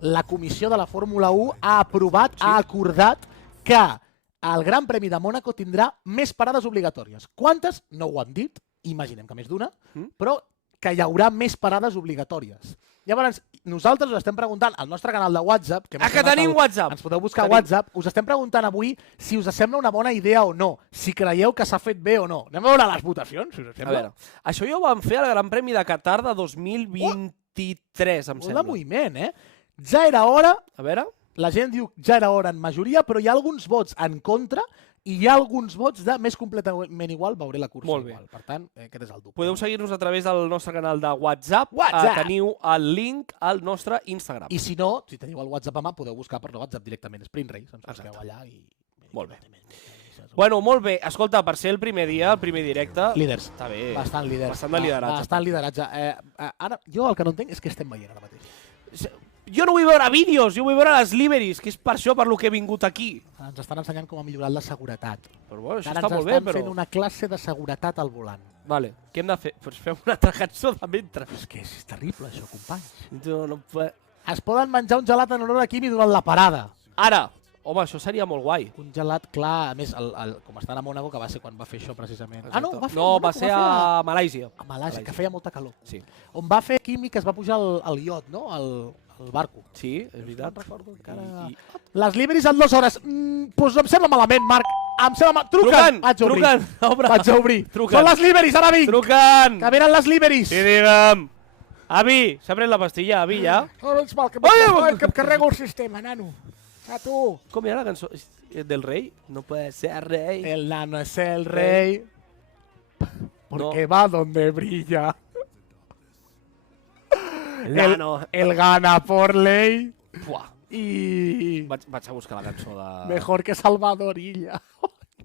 la comissió de la Fórmula 1 ha aprovat, ha acordat que el Gran Premi de Mònaco tindrà més parades obligatòries. Quantes? No ho han dit, imaginem que més d'una, però que hi haurà més parades obligatòries. Llavors, nosaltres us estem preguntant al nostre canal de WhatsApp... Que tenim WhatsApp! Ens podeu buscar a WhatsApp. Us estem preguntant avui si us sembla una bona idea o no, si creieu que s'ha fet bé o no. Anem a veure les votacions, si us A sembla. veure, això ja ho vam fer al Gran Premi de Qatar de 2023, em Molt de sembla. moviment, Ja era hora, A veure... la gent diu ja era hora en majoria, però hi ha alguns vots en contra i hi ha alguns vots de més completament igual, veuré la cursa Molt bé. igual. Per tant, aquest és el dubte. Podeu seguir-nos a través del nostre canal de WhatsApp. Teniu el link al nostre Instagram. I si no, si teniu el WhatsApp a mà, podeu buscar per WhatsApp directament Sprint Race. Ens busqueu allà i... Molt bé. Bueno, molt bé. Escolta, per ser el primer dia, el primer directe... Líders. Està bé. Bastant líders. Bastant de lideratge. Bastant lideratge. Ara, jo el que no entenc és què estem veient ara mateix. Jo no vull veure vídeos, jo vull veure les liveries, que és per això per lo que he vingut aquí. Ens estan ensenyant com ha millorat la seguretat. Però bueno, això Ara està ens molt bé, estan però... fent una classe de seguretat al volant. Vale, què hem de fer? Pues fem una altra cançó de mentre. És que és terrible, això, companys. No, Es poden menjar un gelat en honor a Kimi durant la parada. Ara, Home, això seria molt guai. Un gelat, clar, a més, com estan a Mònaco, que va ser quan va fer això precisament. Ah, no, va fer No, va ser a Malàisia. a Malàisia, que feia molta calor. Sí. On va fer químic es va pujar al iot, no? Al barco. Sí, és veritat. No recordo encara... I- Les Liberis en 2 hores. Doncs em sembla malament, Marc. Em sembla malament. Truquen! Vaig a obrir. Truquen! Obre! Vaig a obrir. Truquen. Són les Liberis, ara vinc! Truquen! Que venen les Liberis! Sí, digue'm. Avi, s'ha pres la pastilla, avi, ja? No, menys mal, que em carrego el sistema, nano. A tu. Com era la cançó? Del rei? No puede ser rei. El nano es el rey. Porque No. va donde brilla. Nano. El gana por ley. Buah. Y Vaig a buscar la cançó de... mejor que Salvadorilla.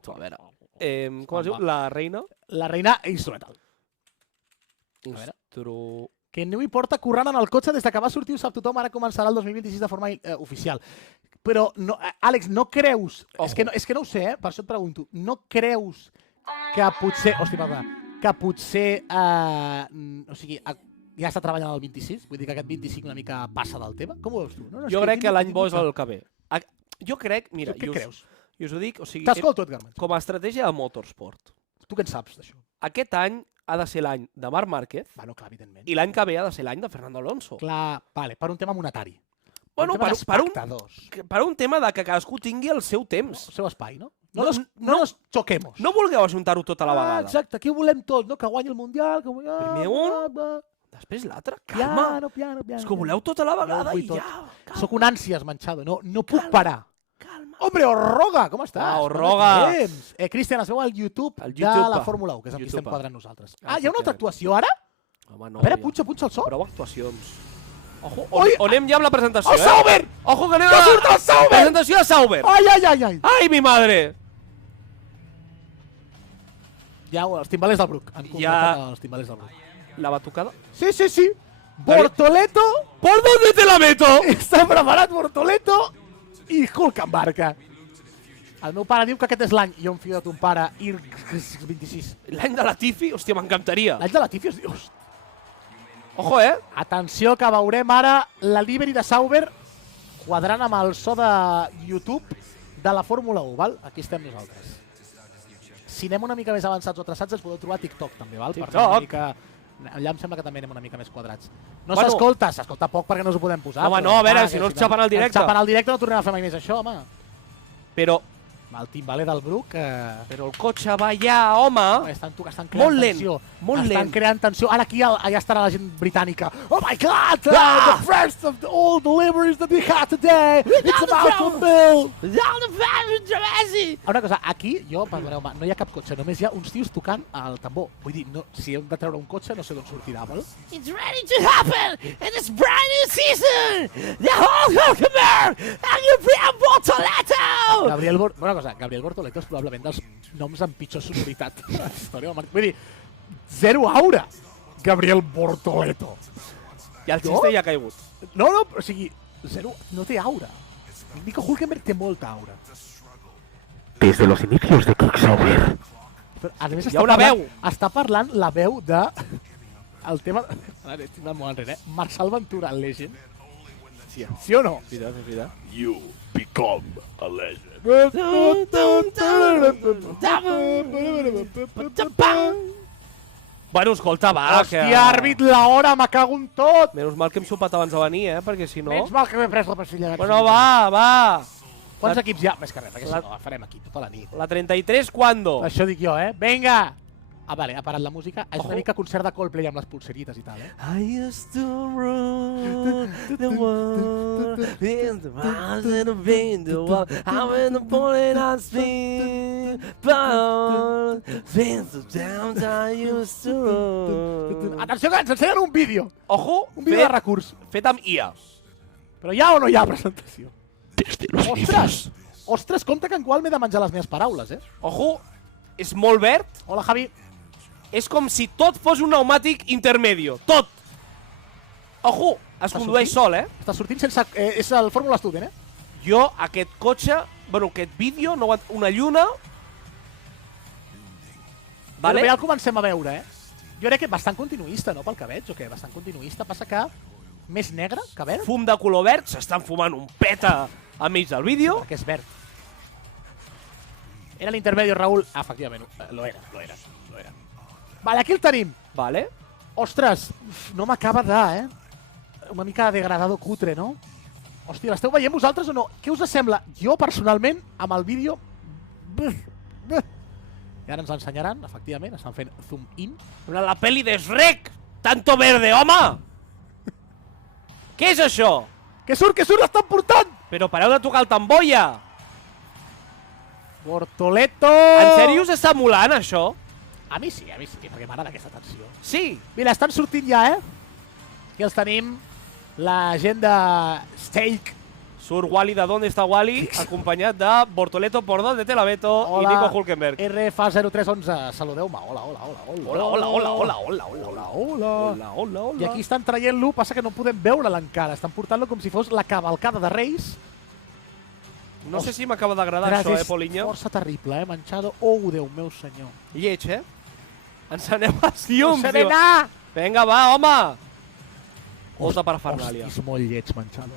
Tu, a veure. Com es diu? La reina? La reina instrumental. veure. Que Newey porta currant en el cotxe des que va sortir, ho sap tothom, ara començarà el 2026 de forma oficial. Però, no, Àlex, no creus... És que no ho sé, per això et pregunto. No creus que potser... Hòstia, perdona. Que potser... o sigui, ja està treballant el 26? Vull dir que aquest 25 una mica passa del tema? Com ho veus tu? No, Jo crec que l'any bo és el que ve. Jo crec... Mira, Què creus? I us ho dic, o sigui... T'escolto, Edgar Mancha. Com a estratègia de motorsport. Tu què en saps, d'això? Aquest any ha de ser l'any de Marc Márquez Bueno, clar, evidentment. i l'any que ve ha de ser l'any de Fernando Alonso. Clar, vale, per un tema monetari. Bueno, tema per un, d'espectadors. per un tema de que cadascú tingui el seu temps. El seu espai, no? No, No nos choquemos. No vulgueu ajuntar-ho tot a la vegada. Exacte, aquí ho volem tot, no? Que guanyi el Mundial, que guanyi... Primer un, després l'altre. Calma. Piano. És que ho voleu tot a la vegada vull i tot. ja. Calma. Soc un ànsies, Manchado, no puc parar. Calma. Hombre, Orroga, com estàs? Ah, Orroga. Cristian, es veu al YouTube, Al de YouTube, la Fórmula 1, que és amb qui estem YouTube. quadrant nosaltres. Ah, Hi ha una altra efectivament. actuació ara? Home, no, A veure, ja. punxa el so. Prou actuacions. Ojo, Ui, on anem ja amb la presentació, El Sauber! Ojo, que anem Que a surt el Sauber! presentació de Sauber. Ai! Ai, mi madre! Ja, els timbalers del Bruc. Han contractat els timbalers del Bruc. La batucada. Sí. Bortoleto ¿Por dónde te la meto? està preparat, Bortoleto i Hulkenberg. El meu pare diu que aquest és l'any, jo em fio de ton pare, IR26. L'any de la Tifi, hòstia, m'encantaria. L'any de la Tifi es diu... Ojo, Atenció, que veurem ara la Liberty de Sauber quadrant amb el so de YouTube de la Fórmula 1, val? Aquí estem nosaltres. Si anem una mica més avançats o traçats, ens podeu trobar a TikTok, també, val? Per anar una mica... Allà em sembla que també anem una mica més quadrats. No Bueno. s'escolta poc perquè no us ho podem posar. Home, però, no, a veure, que si no ens xapen al directe. Ens xapen al directe, no tornem a fer mai més això, home. Però El timbaler del Bruc... el cotxe va ja, home. Estan creant Molt lent, tensió. molt Estan lent. creant tensió. Ara aquí allà estarà la gent britànica. Oh my God! Ah! The first of all deliveries that we had today. It's about to build. Una cosa, aquí, perdoneu-me, no hi ha cap cotxe, només hi ha uns tios tocant el tambor. Vull dir, no, si hem de treure un cotxe, no sé d'on sortirà, val? It's ready to happen in this brand new season. The whole Hulkenberg and your brand Bortoleto. Gabriel Bortoleto és probablement dels noms amb pitjor sonoritat de la història del Marc. Vull dir, zero aura, Gabriel Bortoleto. I el xiste ja ha caigut. No, o sigui, zero, no té aura. Nico Hulkenberg té molta aura. Desde los inicios de Quicksilver, Però, a més, Hi ha una veu. Està parlant la veu de... El tema... Ara, estic anant molt enrere, Marçal Ventura, el Legend. Sí o no? you become a legend. Bueno, escolta, va, Hòstia, àrbit, l'hora, me cago en tot! Menys mal que hem sopat abans de venir, perquè si no... Menys mal que m'he pres la pastilla. Bueno, va. Quants equips hi ha? Més que res, perquè si no, la farem aquí tota la nit. La 33, ¿cuándo? Això dic jo, Vinga! Vale, ha parat la música. És Ojo. una mica concert de Coldplay amb les pulserites i tal, I used to run the world in the miles and the wind, the wall. I'm in the morning I speed, but things the times I used to run. Atenció, que ens ensenyen un vídeo. Ojo, Un vídeo de recurs. fet amb IA. Però hi ha o no hi ha presentació? Desde los Ostres! Ostres, compte que en qual m'he de menjar les meves paraules, Ojo, és molt verd. Hola, Javi. És com si tot fos un pneumàtic intermedio. Tot! Ojo, es Està condueix sortint? sol, Està sortint sense... és el Fórmula Student, Jo, aquest cotxe, bueno, aquest vídeo, no aguanto una lluna. Vale. Vale? Ja el comencem a veure, Jo crec que bastant continuista, no, pel que veig, o què? Bastant continuista. Passa que més negre que verd. Fum de color verd, s'estan fumant un peta enmig del vídeo. Perquè és verd. Era l'intermedio, Raúl. Efectivament, lo era. Vale, aquí el tenim. Vale. Ostres, no m'acaba de, una mica degradado cutre, no? Hòstia, l'esteu veient vosaltres o no? Què us sembla? Jo, personalment, amb el vídeo... I ara ens l'ensenyaran, efectivament, estan fent zoom in. La peli de Shrek! Tanto verde, home! Què és això? Que surt, l'estan portant! Però pareu de tocar el tamboia! Bortoleto! En sèrio us està molant, això? A mi sí, perquè m'agrada aquesta tensió. Sí. Mira, estan sortint ja, Aquí els tenim. La gent de Steak. Surt Wally de D'Onde està Wally, acompanyat de Bortoleto por Donde te la Beto i Nico Hulkenberg. RFA0311, saludeu-me. Hola. I aquí estan traient-lo, passa que no podem veure-la encara. Estan portant-lo com si fos la cavalcada de Reis. No sé si m'acaba d'agradar això, Poliño? Força terrible, Manchado. Oh, Déu meu senyor. Lleig, Ens anem als llums. Serena! Vinga, va, home! Molta parafernàlia. Hosti, és molt lleig, Manchado.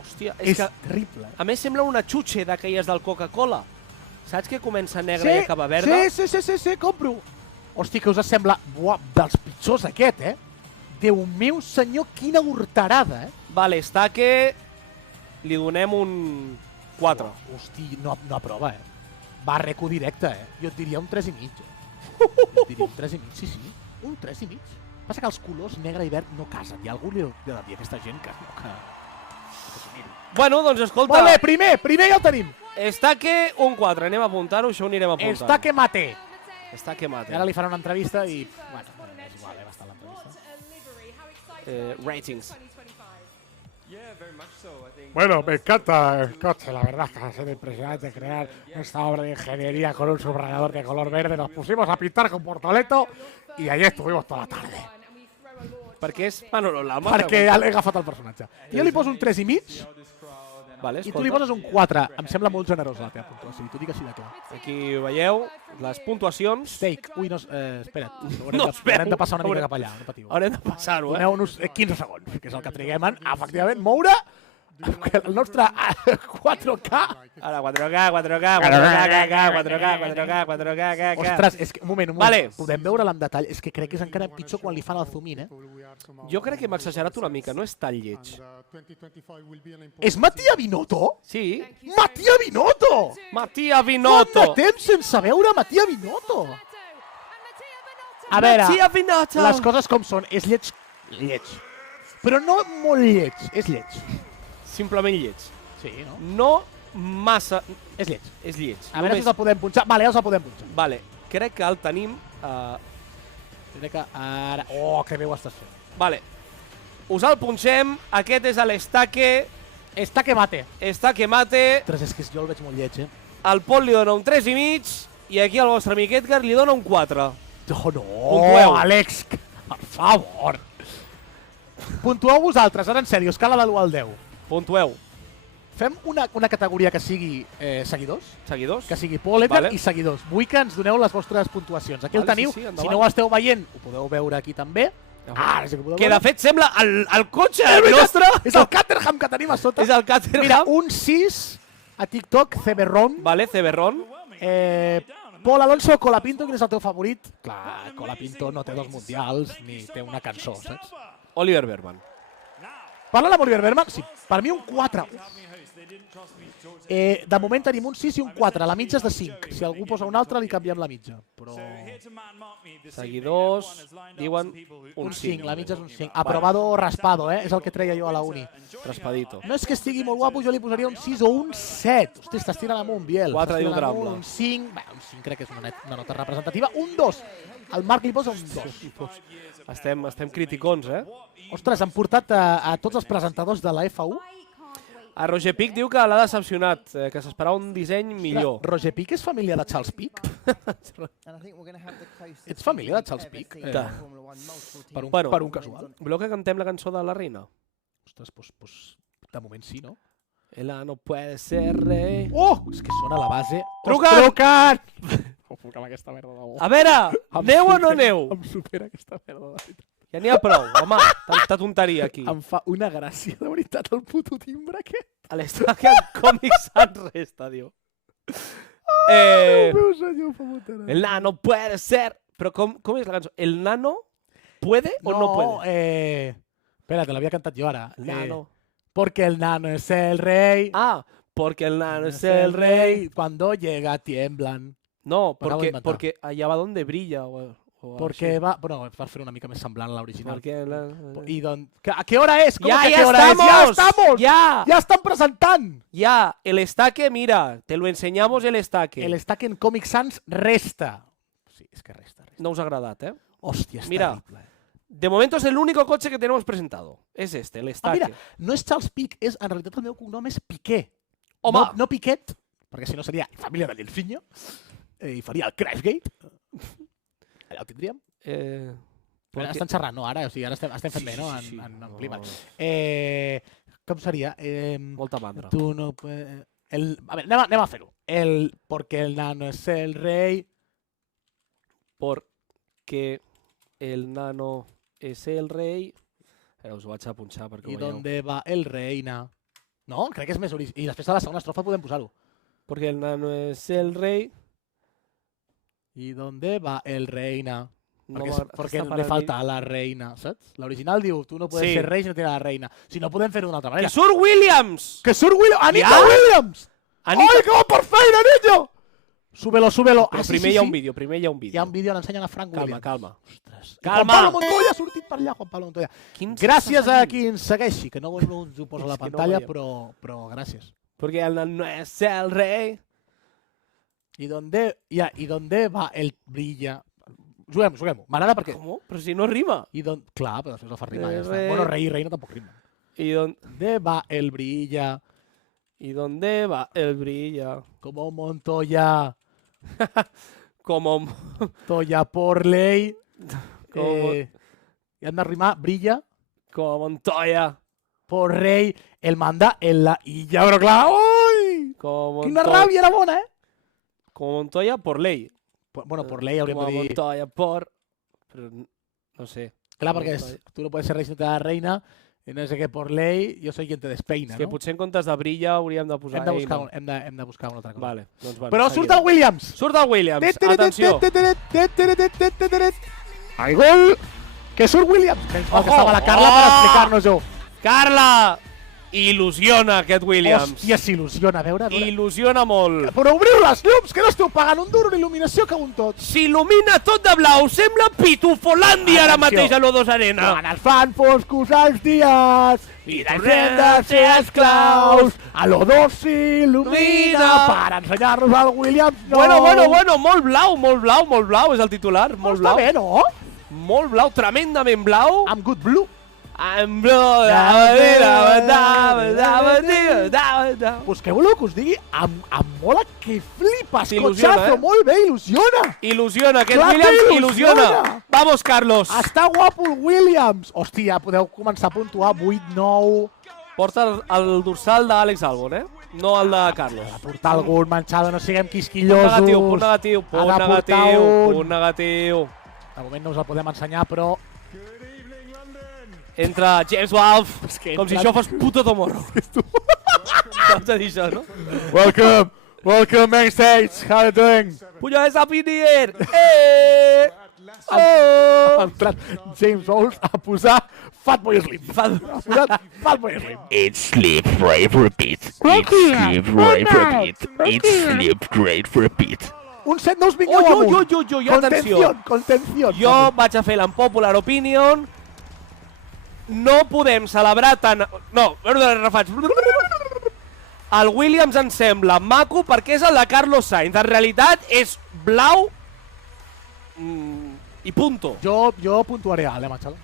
Hòstia, És que... terrible. A més, sembla una xutxe d'aquelles del Coca-Cola. Saps que comença negra i acaba verda? Sí, compro. Hosti, que us sembla... Buah, dels pitjors aquest, Déu meu senyor, quina horterada, Vale, està que... Li donem un 4. Hosti, no aprova, Va reco directe, Jo et diria un 3,5. Jo et diria un 3,5, sí. Un 3,5. Passa que els colors negre i verd no casen. Hi ha algú li ha de dir a aquesta gent que no, que Bueno, doncs escolta... Molt bé, primer ja el tenim. Està que un 4, anem a apuntar-ho, això ho anirem apuntant. Està que mate. Està que mate. I ara li faran una entrevista i... Bueno, és igual, va estar l'entrevista. Ratings. Bueno, me encanta el coche, la verdad que ha sido impresionante crear esta obra de ingeniería con un subrayador de color verde. Nos pusimos a pintar con Bortoleto y allí estuvimos toda la tarde. Perquè és Manolo Lama. Perquè ja l'he agafat el personatge. Jo li poso un 3,5 Vale, i tu li poses un 4. Em sembla molt generós la teva puntuació, i t'ho dic així de clar. Aquí veieu les puntuacions. Steak. Ui, no, espera't. No, Haurem de passar una mica cap allà, no patiu. Haurem de passar-ho, Doneu-nos 15 segons, que és el que triguem en, efectivament, moure el nostre 4K. Ara, 4K. Ostres, és que, un moment, Vale. podem veure-la en detall. És que crec que és encara pitjor quan li fan el zoom in, Jo crec que hem exagerat una mica, no és tan lleig. És Mattia Binotto? Sí. Mattia Binotto! Mattia Binotto! Quant de temps sense veure Mattia Binotto? A veure, Mattia Binotto! les coses com són. És lleig. Però no molt lleig, és lleig. Simplement lleig. Sí, no? No massa... És lleig. És lleig. A veure si us el podem punxar. Vale, ja us el podem punxar. Vale, crec que el tenim... Crec que ara... Oh, que bé ho estàs fent. Vale. Us el punxem. Aquest és l'Estaque. Està que mate.Estaque mate. Ostres, és que jo el veig molt lleig, El Pol li dona un 3,5 i aquí el vostre amic Edgar li dona un 4. Oh, no, Puntueu. Àlex, per favor. Puntueu vosaltres, ara en sèrio, escala de l'1 al 10. Puntueu. Fem una categoria que sigui seguidors, Seguidors? que sigui Paul Edgar Vale. i seguidors. Vull que ens doneu les vostres puntuacions. Aquí el Vale, teniu, sí, si endavant. no ho esteu veient, ho podeu veure aquí també. Ara sí que ho podeu Que de veure. fet sembla el cotxe veritat, nostre. És el Caterham que tenim a sota. És el Caterham. Mira, un 6 a TikTok, Ceberron. Vale, Ceberron. Pol Alonso, Colapinto, quin és el teu favorit? Clar, Colapinto no té 2 mundials ni té una cançó, saps? Oliver Berman. Parla amb Oliver Berman? Sí, per mi un 4. De moment tenim un 6 i un 4. La mitja és de 5. Si algú posa un altre, li canviem la mitja. Però... Seguidors diuen un Un 5, 5. la mitja és un 5. Aprobado o raspado, És el que treia jo a la uni. Raspadito. No és que estigui molt guapo, jo li posaria un 6 o un 7. Hosti, estàs tirant amunt, Biel. 4 Estàs diu tirant amunt, Drambla. Un 5, bé, un 5 crec que és una nota representativa. Un 2. El Marc li posa un 2. Estem criticons, Ostres, han portat a tots els presentadors de la FU. A Roger Pic diu que l'ha decepcionat, que s'esperava un disseny millor. Roger Pic és família de Charles Pic? Ets família de Charles Pic? Per un casual. Voleu que cantem la cançó de la reina? Ostres, pues de moment sí, no? Ella no puede ser rei. Oh! És que sona la base. Trucant! Trucant! Amb aquesta merda de bo. A veure, neu o no neu? Em supera aquesta merda de veritat. Ja n'hi ha prou, home. Tanta tonteria aquí. Em fa una gràcia, de veritat, el puto timbre aquest. l'Estaque en Comic Sans resta, diu. El nano puede ser... Però com és la cançó? El nano puede o no puede? Espera, te l'havia cantat jo ara. El nano. Porque el nano es el rey. Ah, porque el nano es el rey. Cuando llega tiemblan. No, M'acabo d'inventar. porque allá va donde brilla. Porque va... Bueno, per fer una mica més semblant a l'original. Porque I ¿A qué hora es? ¿Cómo que ya a qué hora es? ¡Ya estamos! estamos! ¡Ya! ¡Ya están presentando! Ya, el Estaque, mira, te lo enseñamos el Estaque. El Estaque en Comic Sans resta. Sí, es que resta. No us ha agradat, ¿eh? Hòstia, és Mira, terrible. de momento es el único coche que tenemos presentado. Es este, el Estaque. Mira, no és Charles Pic, és, en realitat el meu cognom és Piqué. Home! No Piquet, perquè si no seria família de Nilfinho, i faria el Crashgate. Allà ho tindríem. Però estan xerrant, no? Ara, o sigui, ara estem fent bé, no? En clima. Com seria? Molta mandra. Tu no puedes... A veure, anem a fer-ho. Porque el nano es el rey. Porque el nano es el rei... Ara us ho vaig a punxar perquè I ho veieu. donde va el reina. No, crec que és més original. I després a la segona estrofa podem posar-ho. Porque el nano es el rei... I donde va el reina. No Perquè le falta a la reina, saps? L'original diu, tu no puedes ser rei si no tienes la reina. Si no, podem fer-ho d'una altra manera. Que surt Williams! ¡Que surt Williams! ¡Anita Ja? Williams! Anita... ¡Ay, que va per feina, niño! Súbelo, súbelo. Però primer hi ha un vídeo, primer hi ha un vídeo. Hi ha un vídeo on ensenyen a Frank Calma, Williams. calma. Ostres. Calma! Juan Pablo Montoya ha sortit per allà, Juan Pablo Montoya. Quin Gràcies a sensacional. qui ens segueixi, que no ens ho posa a la És que no pantalla, veiem. però gràcies. Porque el nano es el rei... ¿Y dónde va el brilla? Juguem-ho. M'agrada perquè... Com? Però si no rima. Clar, però després la fa rimar. Ja està. Rei. Bueno, rei i reina tampoc rima. ¿Y dónde ¿Dónde va el brilla? va el brilla? Como Montoya. Como... Montoya por ley. Como... Y anda a rimar brilla Como Montoya. por rey. El manda en la illa. Però clar, ui! Como Quina Montoya. ràbia era bona, eh? Como Montoya por ley. Bueno, por ley hauríem Como de dir... Montoya por... Pero no sé. Clar, perquè tu no puedes ser rei si no te da reina. I no sé què, por ley, jo soy quien te despeina, És que no? potser en comptes de brilla hauríem de posar... Hem de buscar una altra cosa. Vale, doncs bueno. Però surt el seguim. Williams! Surt el Williams, atenció. Ai, gol! Que surt Williams! Que estava la Carla per explicar-nos-ho. Carla! Il·lusiona aquest Williams. Hòstia, s'il·lusiona, a veure. Il·lusiona molt. Però obriu les llums, que no esteu pagant un duro d'il·luminació que un tot. S'il·lumina tot de blau, sembla Pitufolàndia ara Atenció. mateix a l'O2 Arena. Quan es fan foscos els dies i deixem de ser esclaus, a l'O2 s'il·lumina per ensenyar-nos el Williams nou. Bueno, molt blau, és el titular, molt Està blau. bé, no? Molt blau, tremendament blau. Amb Good Blue. I'm blue, Busqueu-lo, que us digui, amb mola que flipes, S'il·lusiona, cotxazo, molt bé, il·lusiona. Il·lusiona, aquest Clar que Williams il·lusiona. il·lusiona. Vamos, Carlos. Està guapo el Williams. Hòstia, podeu començar a puntuar 8-9. Porta el dorsal d'Àlex Albon, eh? No el de Carlos. A portar algun manxado, no siguem Punt quisquillosos. negatiu. Ha de portar un. Punt negatiu. De moment no us el podem ensenyar, però... Entra James Wolf, que com si entra- això fos puto tomorrow. Saps a dir això, no? Welcome, main stage. How you doing? Puyo és up in the air. Ha entrat James Bowles a posar Fatboy Slim. Ha posat Fatboy Slim. It's sleep right for a bit. It's sleep right for a bit. It's sleep great for a bit. Un 7-2, vingueu amunt. Jo, atenció. Contenció. Jo vaig a fer l'unpopular opinion. No podem celebrar tant... No, refaig. El Williams em sembla maco perquè és el de Carlos Sainz. En realitat és blau i punto. Jo puntuaré alt, Machado.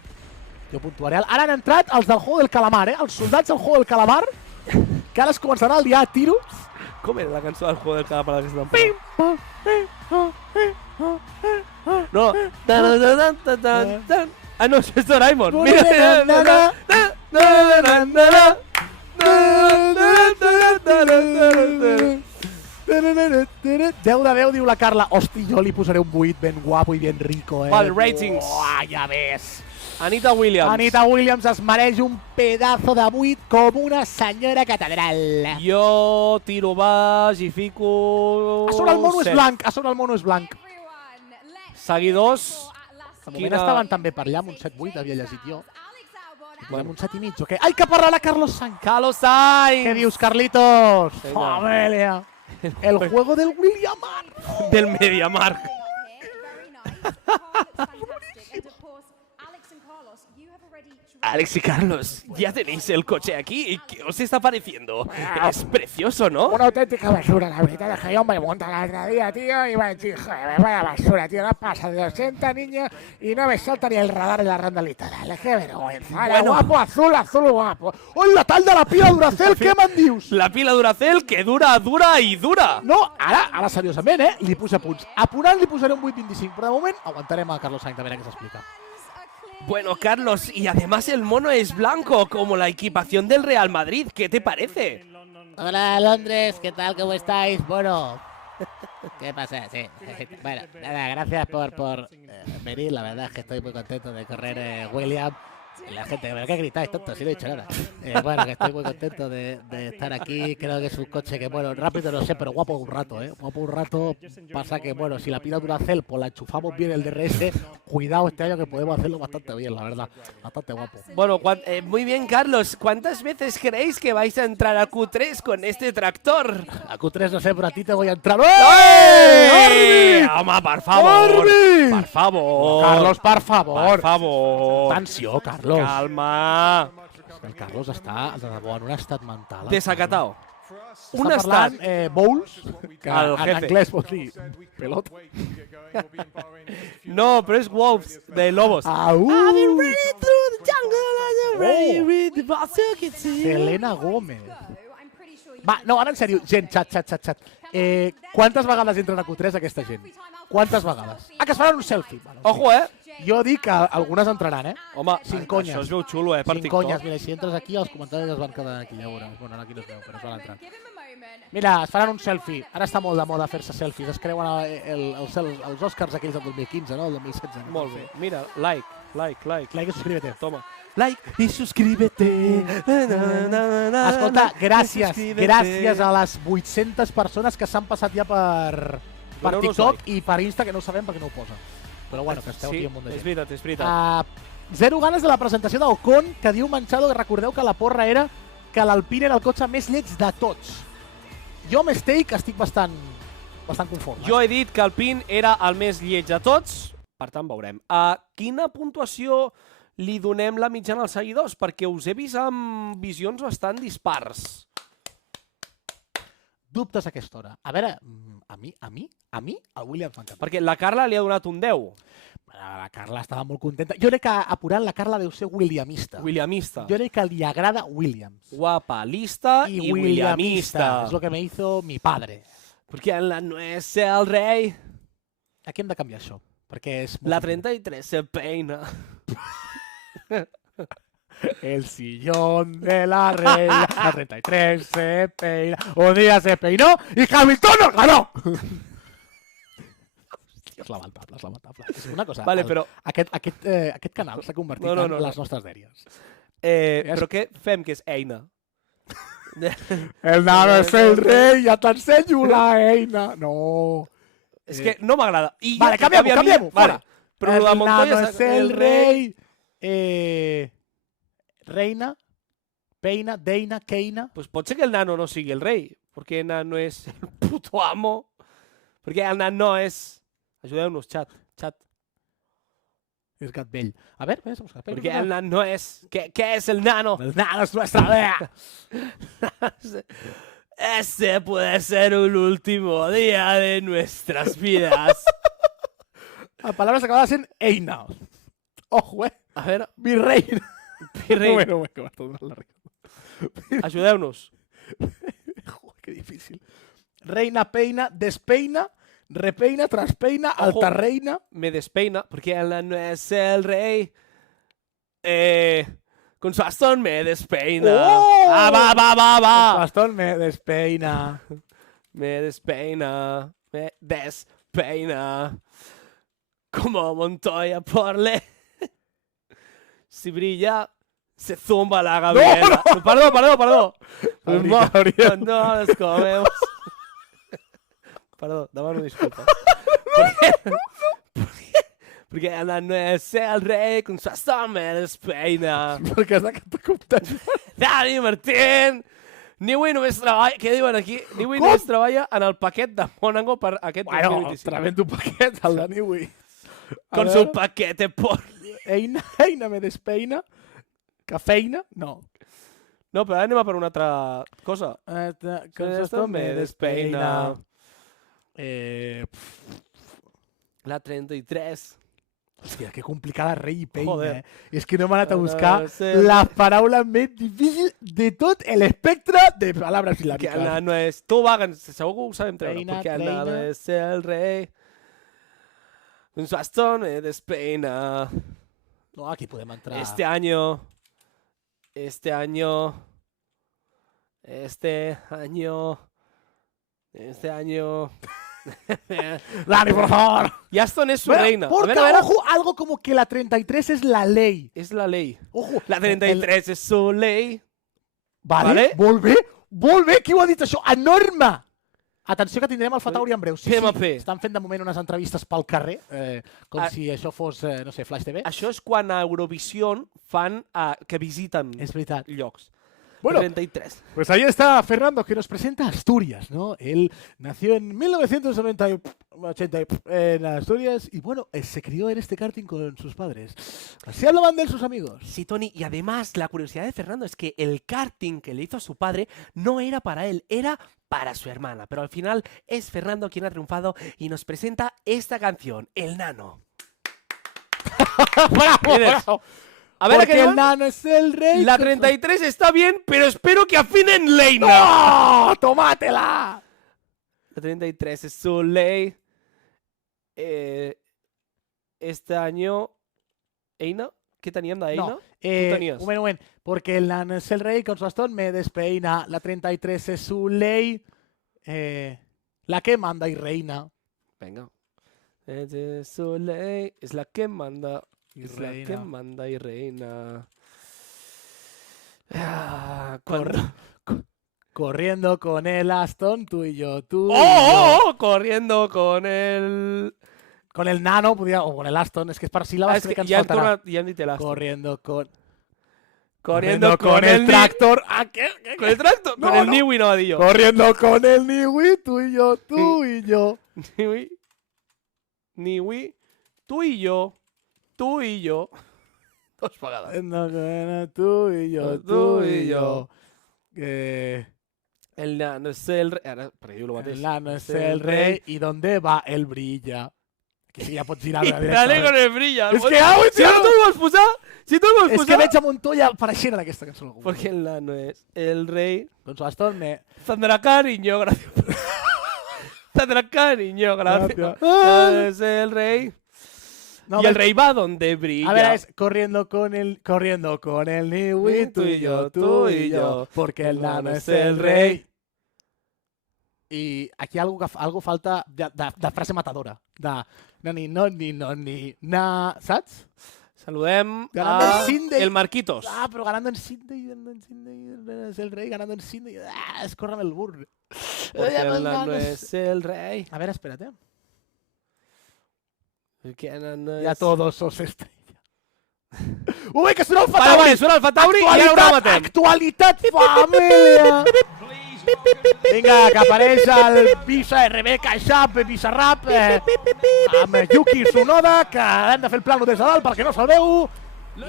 Jo puntuaré alt. Ara han entrat els del Juego del Calamar, Els soldats del Juego del Calamar, que ara es començaran a liar a tiros. Com era la cançó del Juego del Calamar d'aquesta temporada? No. Ah, no, això és Doraemon. Mira. 10 de 10, diu la Carla. Hosti, jo li posaré un 8 ben guapo i ben rico, Vale, ratings. Ja ves. Anita Williams. Anita Williams es mereix un pedazo de 8 com una senyora catedral. Jo tiro baix i fico... A sobre el mono és 7. blanc, a sobre el mono és blanc. Seguidors... De moment estaven també per allà amb un 7-8, havia llegit jo. Amb un 7 i mig, o què? Ai, que parlarà Carlos Sainz. Carlos Sainz! Què dius, Carlitos? Vinga. Familia. El juego del William Marc. Del MediaMarkt. Alex y Carlos, ya tenéis el coche aquí. ¿Y qué os está pareciendo? Es precioso, ¿no? Una auténtica basura, la verdad es que yo me monté el otro día, tío, y me dije, joder, vaya basura, tío, no pasa de 80 niños y no me salta ni el radar en la ronda litoral. Qué vergüenza. Bueno. Guapo, azul, guapo. Hola, tal de la pila Duracell, què me'n dius? La pila Duracell que dura y dura. No, ara seriosament, li puja punts. Apurant li posaré un 8-25, però de moment aguantarem a Carlos Sainz a veure què s'explica. Bueno, Carlos, y además el mono es blanco, como la equipación del Real Madrid. ¿Qué te parece? Hola Londres, ¿qué tal? ¿Cómo estáis? Bueno, ¿qué pasa? Sí. Bueno, nada, gracias por venir. La verdad es que estoy muy contento de correr William. La gente, ¿pero qué gritáis, tonto? Si no he dicho nada. Bueno, que estoy muy contento de estar aquí. Creo que es un coche que, bueno, rápido no sé, pero guapo un rato, ¿eh? Guapo un rato. Pasa que, bueno, si la pila Duracell, pues la enchufamos bien el DRS. Cuidado este año que podemos hacerlo bastante bien, la verdad. Bastante guapo. Bueno, muy bien, Carlos. ¿Cuántas veces creéis que vais a entrar a Q3 con este tractor? A Q3 no sé, pero a ti te voy a entrar. ¡Eh! Home, per favor! Orbi! Per favor! Carlos, per favor. Per favor! Tensió, Carlos. Calma! El Carlos està de debò en un estat mental. Desacatao. Un Està parlant estat. bowls, que El en jefe. anglès vol dir pelota. No, però és Wolves, de Lobos. Au! Oh. Selena Gómez. Va, no, ara en sèrio, gent, xat. Quantes vegades entren a Q3 aquesta gent? Quantes vegades? Ah, que es faran un selfie. Bueno, Ojo, eh? jo dic que algunes entraran, eh? Home, Sin conyes. això es veu xulo, per Sin TikTok. conyes, mira, si entres aquí, els comentaris es van quedar aquí, ja veuràs. Bueno, aquí no es veu, però es van entrar. Mira, es faran un selfie. Ara està molt de moda fer-se selfies. Es creuen els Oscars aquells del 2015, no? El 2016. Molt bé. Mira, like. Like i suscríbete. Toma. Like y suscríbete. Escolta, gràcies a les 800 persones que s'han passat ja per Doneu-nos TikTok like. i per Insta, que no ho sabem perquè no ho posa. Però bueno, que esteu aquí amb un de és gent. veritat. Zero ganes de la presentació d'Ocon, que diu Manchado que recordeu que la porra era que l'Alpine era el cotxe més lleig de tots. Jo amb Steak estic bastant conforme. Jo he dit que el PIN era el més lleig de tots, per tant veurem. A quina puntuació li donem la mitjana als seguidors? Perquè us he vist amb visions bastant dispars. Dubtes a aquesta hora. A veure, a mi, el Williams m'encanta. Perquè la Carla li ha donat un 10. La Carla estava molt contenta. Jo crec que apurant la Carla deu ser williamista. Williamista. Jo crec que li agrada Williams. Guapa, lista i williamista. Es lo que me hizo mi padre. Perquè en la no és el rei. Aquí hem de canviar això, perquè és... molt La diferent. 33 se peina. El sillón de la reina, la 33 se peina, un día se peinó y Hamilton nos ganó. És lamentable, és lamentable. És una cosa, Vale, però... aquest canal s'ha convertit en les nostres dèries. Però què fem que és eina? El nano és el rei, ja t'ensenyo la eina. No. És que no m'agrada. Vale, canviem-ho, fora. Però la El Montoya nano és el rei. Reina, peina, deina, queina. Pues pot ser que el nano no sigui el rei, perquè el nano és el puto amo. Perquè el nano és... Ajudeu-nos, xat. És gat vell. A ver, vamos a buscar. Perquè el nano és... Què és el nano? El nano es nuestra idea. Este puede ser un último día de nuestras vidas. La palabra se acaba sent eina. Ojo, A veure, mi reina. Virrei, Bueno, que m'està donant la rima. ajudeu-nos. Joder, que difícil. Reina, peina, despeina, repeina, traspeina, Ojo. alta reina. Me despeina, perquè el nano és el rei. Con su bastón me despeina. Oh! Ah, va. Bastón me despeina. Me despeina. Como Montoya por le... Si brilla, se zumba la Gabriela. No! Perdó. Gabriel. No les comemos. Perdó, demano disculpa. Porque Ana no es el rey, con su bastón me despeina. Perquè has de cantar comptant. Dani Martín! Niwi només treballa... Què diuen aquí? Niwi només treballa en el paquet de Mónaco per aquest Bueno, 2025. tremendo paquet, el de Niwi. Con su paquete por... Eina me despeina. Cafeïna? No. No, però ara anem a per una altra cosa. Con esto me despeina. La 33. Hòstia, que complicada rei i peina, Joder. És que no m'he anat a buscar Sí. la paraula més difícil de tot l'espectre de paraules Que silàbiques. Ana no és... Tu, Wagen, segur que ho sabem treure. Reina, Porque Ana no reina. es el rey. Con su bastón me despeina. No, aquí podem entrar. Este año... Dani, por favor. Y Aston es su Bueno, reina. porque, a ver. ojo, algo como que la 33 es la ley. Es la lei. Ojo. La 33 és su lei. Vale, Vale. Molt bé, qui ho ha dit això? A norma! Atenció que tindrem el Fatauri en breu. Sí, PMP. estan fent de moment unes entrevistes pel carrer, com Ah. si això fos, no sé, Flash TV. Això és quan a Eurovision fan que visiten És veritat. llocs. Bueno, 33. pues ahí está Fernando, que nos presenta Asturias, ¿no? Él nació en 1980 en Asturias y, bueno, se crió en este karting con sus padres. Así hablaban de él sus amigos. Sí, Tony, y además la curiosidad de Fernando es que el karting que le hizo a su padre no era para él, era para su hermana. Pero al final es Fernando quien ha triunfado y nos presenta esta canción, El Nano. ¿Tienes? A ver, Porque ¿qué el digo? nano es el rey. La 33 está bien, pero espero que afinen Leina. ¡No! ¡Tomátela! La 33 es su ley. Este año... ¿Eina? ¿Qué teníem d'Eina? No, tenies. un moment. Porque el nano es el rey, con su bastón me despeina. La 33 es su ley. La que manda y reina. Venga. Es su ley, es la que manda. Y es la reina. que manda y reina. Ah, cuando... Corriendo con el Aston, tú y yo, tú y yo. ¡Oh! Corriendo con el... Con el nano, podria, o con el Aston, és que és per síl·labes, és crec que que ens ja hem, faltarà. tornat, ja hem dit el Aston. Corriendo con el tractor. ¿A qué? Con el tractor. No, con el no. Niwi no va a dir jo. Corriendo con el Niwi, tú y yo, tú y yo. Niwi. Niwi. Tú y yo. Tú y yo. Dos vegades. Tú y yo, Tú y yo. El El nano es el rei... Ara, perquè diu el mateix. nano es el rey y donde va el brilla. Que sí, ja pots girar I dale con el brilla. És que ja ho he Si no tirat. tu el vols posar... Si tu el vols És posar... que veig a Montoya apareixent en aquesta cançó. algun Porque el nano es el rey. Con su bastón me... Tendrá cariño, gracias. Tendrá cariño, gracias. Gracias. Es el rey. No, y el ves- rey va donde brilla. A ver, es corriendo con el Niwi, tú y yo, porque el nano es el rey. I aquí algo falta de frase matadora. De ni, saps? Saludem Ganando a el Sindey. el Marquitos. Ah, pero ganando en Sydney, es el rey, ganando en Sydney. Ah, escórrame el burro. Porque el nano es el rey. A ver, espérate. Porque el nano Ya es... todos sos estrella. Uy, que suena el Vale, Fatauri! vale, suena el Fatauri i ara ho rematem. Actualitat, família! Vinga, que apareix el Visa, Rebeca, Shap, Bizarrap, amb Yuki Tsunoda, que han de fer el plano des de dalt perquè no se'l veu.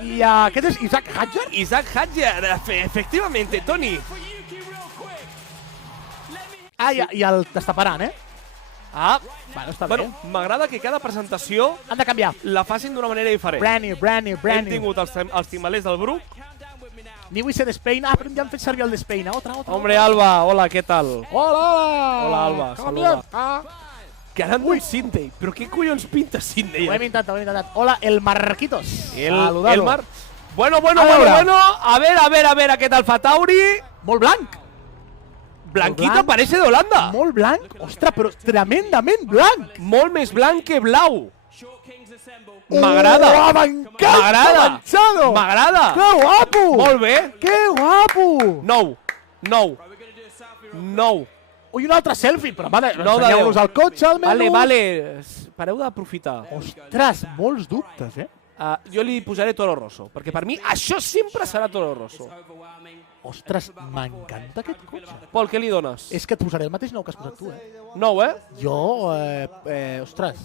I aquest és Isaac Hadjar. Isaac Hadjar, efectivamente, Tony. Ah, i el destaparan, eh? Ah, Bueno, està bueno, bé. m'agrada que cada presentació Han de canviar. la facin d'una manera diferent. Brand new. Hem tingut els timbalers del Bruc. Niwi se despeina. Ah, però ja han fet servir el despeina. Otra. Hombre, Alba, hola, ¿qué tal? Hola! Hola, Alba, Canviem. saluda. Ganando un Sydney. ¿Pero qué coños pinta Sydney? Ho hem intentat. Hola, el Marquitos. El Saludalo. Mar. Bueno. A veure. A ver, ¿qué tal Fatauri? Molt blanc. Blanquito blanc. parece de Holanda. Molt blanc. Ostres, però tremendament blanc. Molt més blanc que blau. M'agrada. M'encanta, M'agrada. Manchado. M'agrada. Que guapo. Molt bé. Que guapo. 9. Ui, un altre selfie, però mare, No, ensenyeu-nos el cotxe, almenys. Vale. Pareu d'aprofitar. Ostres, molts dubtes, Jo li posaré Toro Rosso, perquè per mi això sempre serà Toro Rosso. Ostres, m'encanta aquest cotxe. Pol, què li dones? És que et posaré el mateix 9 que has posat tu, 9, Jo, ostres,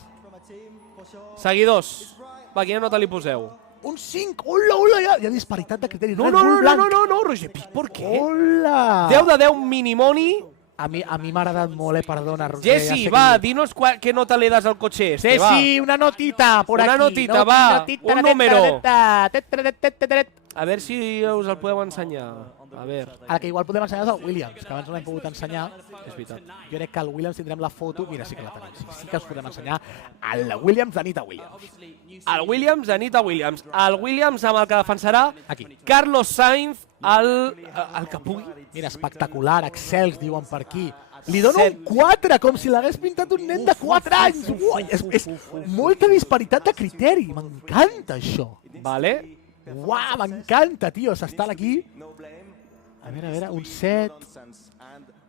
Seguidors. Va, quina nota li poseu? un 5. Hola, hi ha disparitat de criteris. No, Red Bull blanc. Roger Pic, ¿por qué? Hola. 10 de 10 minimoni. A mi m'ha agradat molt, perdona, Roger. Jesse, va, dinos qué nota le das al coche este, va. Ceci, una notita por Una aquí. notita, va. Un número. A A veure si us el podeu ensenyar. A veure, la que igual podem ensenyar és el Williams, que abans no l'hem pogut ensenyar. és veritat. Jo crec que al Williams tindrem la foto. Mira, sí que la tenim. Sí que us podem ensenyar el Williams d'Anita Williams. El Williams, Anita Williams. El Williams amb el que defensarà Aquí. Carlos Sainz, el que pugui. Mira, espectacular, excels, diuen per aquí. Li dono un 4, com si l'hagués pintat un nen de 4 anys. Ui, és molta disparitat de criteri. M'encanta això. Vale. Uau, m'encanta, tio. S'estan aquí. A veure, un 7.